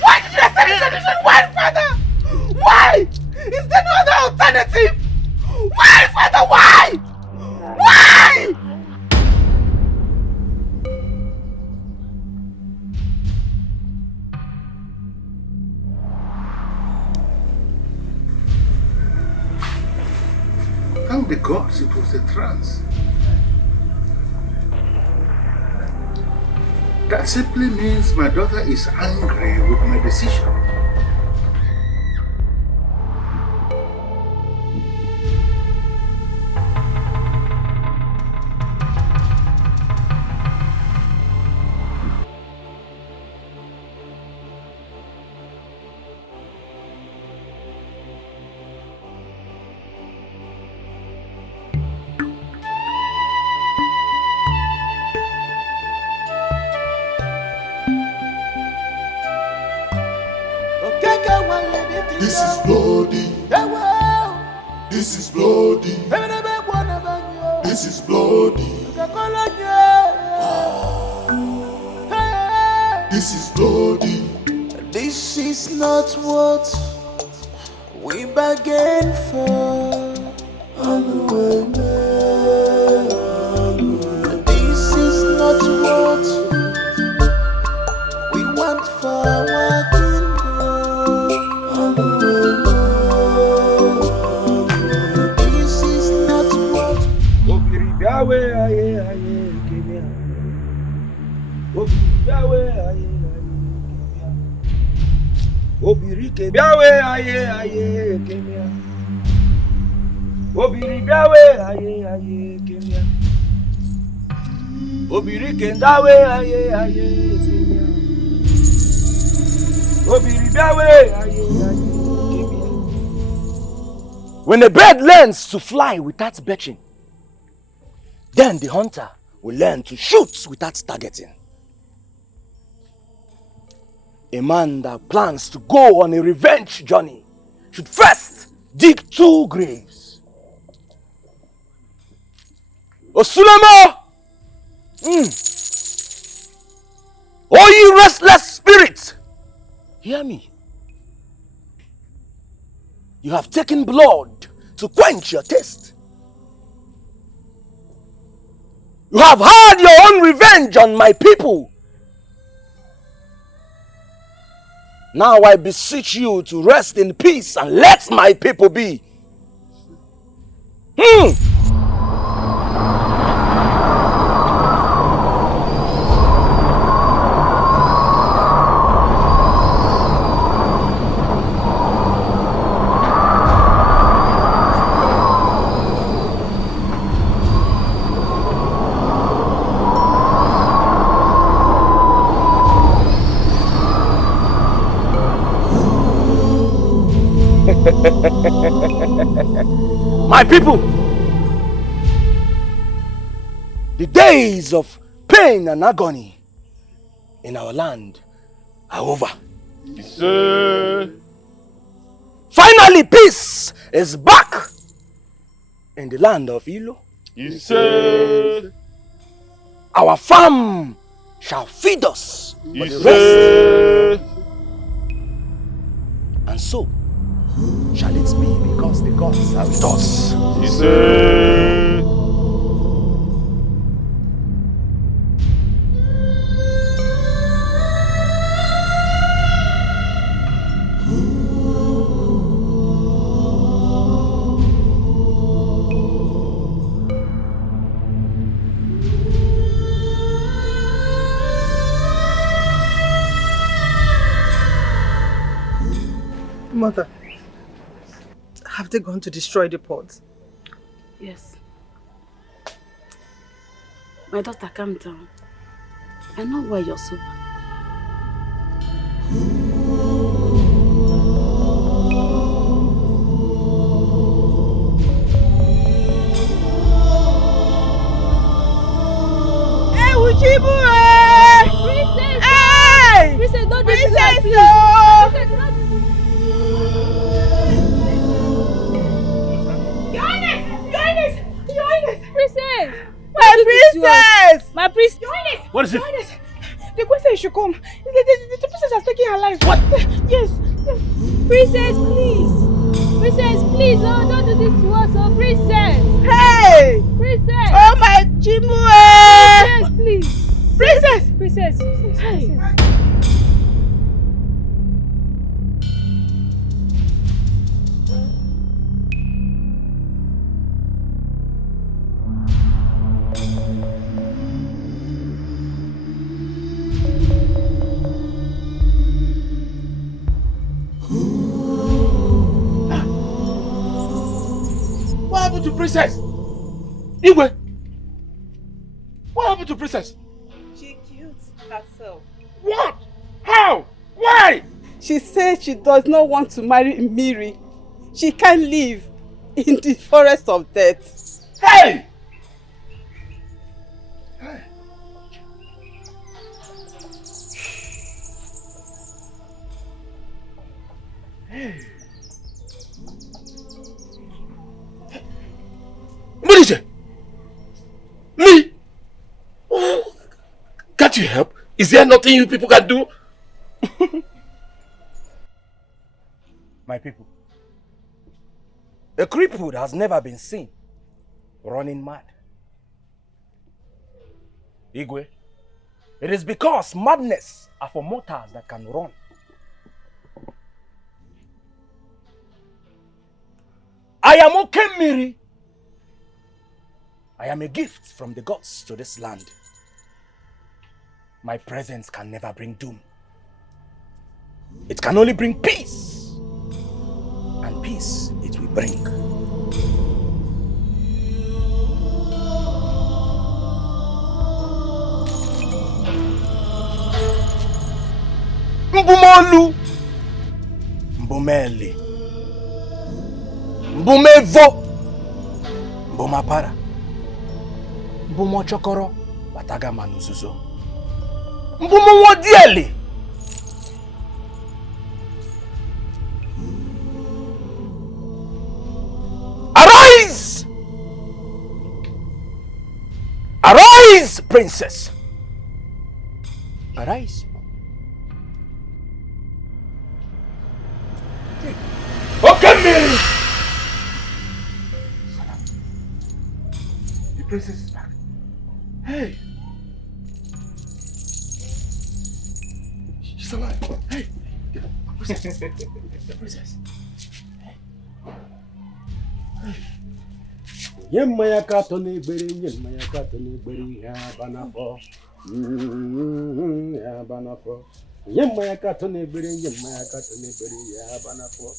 Why did you accept the condition? Why, Father? Why? Is there no other alternative? Why, Father? Why? Why? Thank the gods it was a trance. That simply means my daughter is angry with my decision. This is bloody. This is bloody. This is bloody. This is bloody. This is not what we bargained for. This is not what we want for our kingdom. This is not what Obirike biawe aye aye kemia. Obiri biawe aye aye kemia. Obirike ndawe aye aye kemia. Obiri biawe aye aye kemia. When a bird learns to fly without perching, then the hunter will learn to shoot without targeting. A man that plans to go on a revenge journey should first dig 2 graves. Osulemo! Oh, you restless spirit! Hear me. You have taken blood to quench your thirst. You have had your own revenge on my people. Now I beseech you to rest in peace and let my people be. My people, the days of pain and agony in our land are over. Finally, peace is back in the land of Ilo. Our farm shall feed us for the rest. And so shall it be, because the gods are with us. Mother, have they gone to destroy the pot? Yes. My daughter, calm down. I know why you're so bad. Hey, Uchibu! Princess! Hey! Princess, don't do that, please! Your Highness! Your Highness! Your princess! My princess! What is it? The queen said you should come. The princess has taken her life. What? Yes. Princess, please. Princess, please. Oh, don't do this to us. Oh, princess. Hey! Princess. Oh, my Chimue! Princess, please. Princess! Princess. Hey. What happened to Princess? Igwe! What happened to Princess? She killed herself. What? How? Why? She said she does not want to marry Miri. She can't live in the forest of death. Hey! What is it? Me? Oh, can't you help? Is there nothing you people can do? My people, a crippled has never been seen running mad. Igwe, it is because madness are for mortals that can run. I am Okemiri. I am a gift from the gods to this land. My presence can never bring doom. It can only bring peace. And peace it will bring. Mbumolu, Mbumeli, Mbumevo, Mbumapara, Mbumochokoro, Bataga Manuzuzo, Mbumwodieli. Arise! Arise, princess! Arise. Okay, Mary! The princess is back. Hey! She's alive. Hey! The princess. The princess. Yemaya katone beri, yemaya katone beri, ya banafo. Ya banafo. Yemaya katone beri, yemaya katone beri, ya banafo.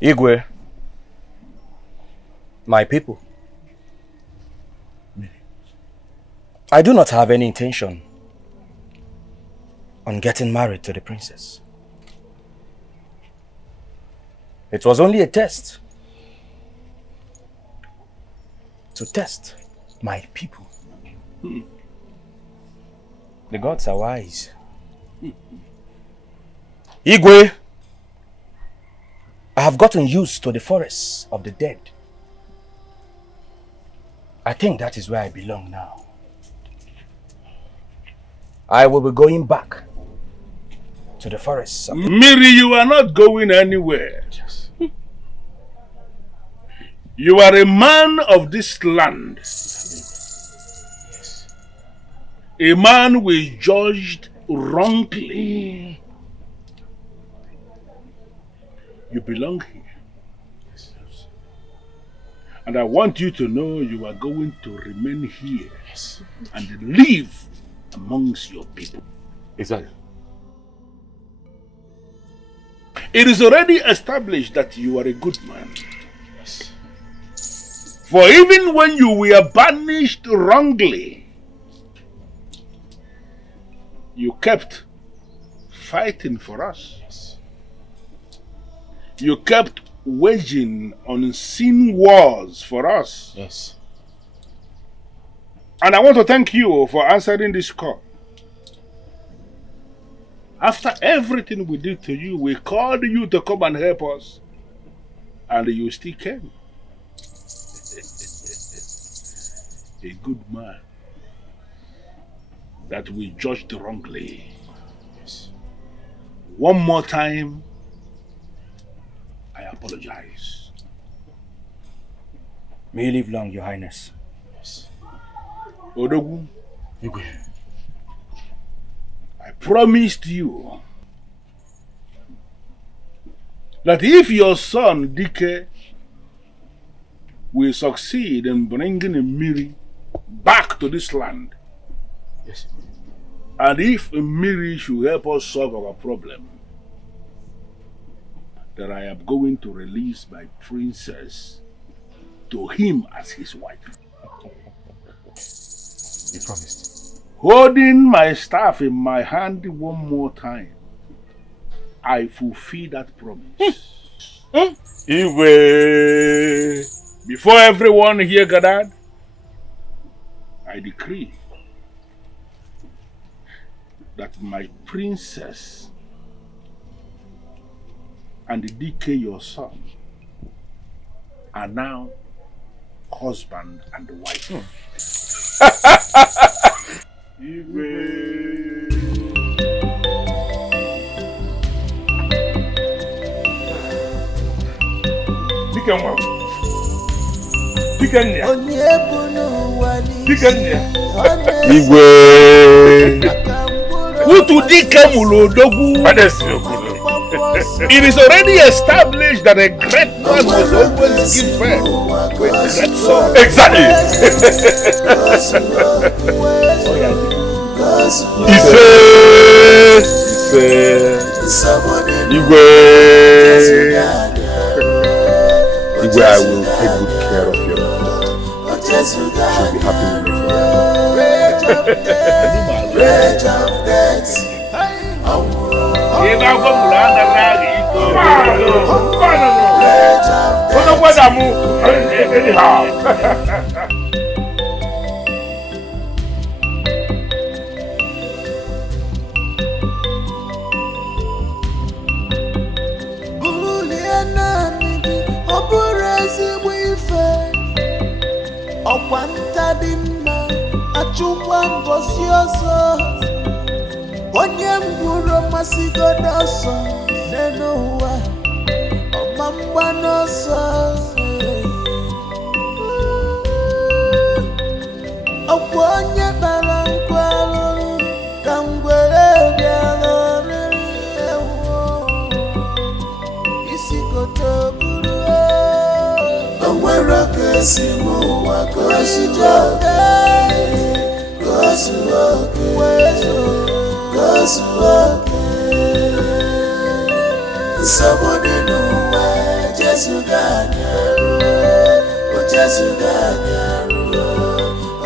Igwe, my people, I do not have any intention on getting married to the princess. It was only a test to test my people. The gods are wise. Igwe, I have gotten used to the forests of the dead. I think that is where I belong now. I will be going back to the forests. Miri, you are not going anywhere. Yes. You are a man of this land. Yes. A man we judged wrongly. You belong here. Yes. And I want you to know you are going to remain here. Yes. And live amongst your people. Exactly. It is already established that you are a good man. Yes. For even when you were banished wrongly, you kept fighting for us. Yes. You kept waging unseen wars for us. Yes. And I want to thank you for answering this call. After everything we did to you, we called you to come and help us. And you still came. A good man that we judged wrongly. Yes. One more time, I apologize. May you live long, Your Highness. Yes. Odogu, I promised you that if your son Dike will succeed in bringing Mmiri back to this land, yes, and if Mmiri should help us solve our problem, that I am going to release my princess to him as his wife. You promised. Holding my staff in my hand one more time, I fulfill that promise. Before everyone here gathered, I decree that my princess and the DK, your son, are now husband and wife. It is already established that a great man must always give birth to a great son. Exactly. Igwe, I will take good care of your daughter. She'll be happy with me onye mgburu masigo n'ọsọ n'elu ụwa ọma mgba n'ọsọ ọkwa onye bara nkụ arụrụ ka ngwere bịara oriri ewu isi kote buru o nwere ka esi m ụwa ka o si jọga somebody know why Jesus got oh Jesus got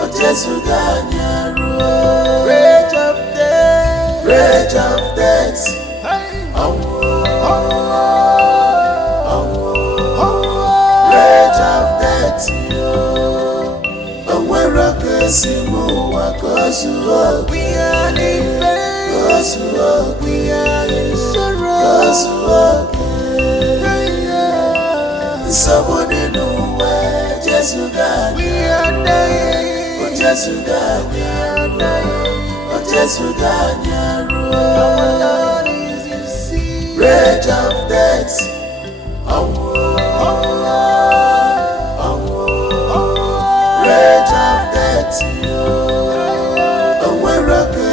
oh Jesus got rage of death rage of death we are in pain, we are in sorrow. Somebody know where Jesus got we are dying, oh Jesus got we are dying, oh Jesus got our Lord is in sea, rage of death. Rage of death.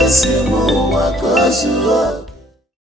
Simu wakosuo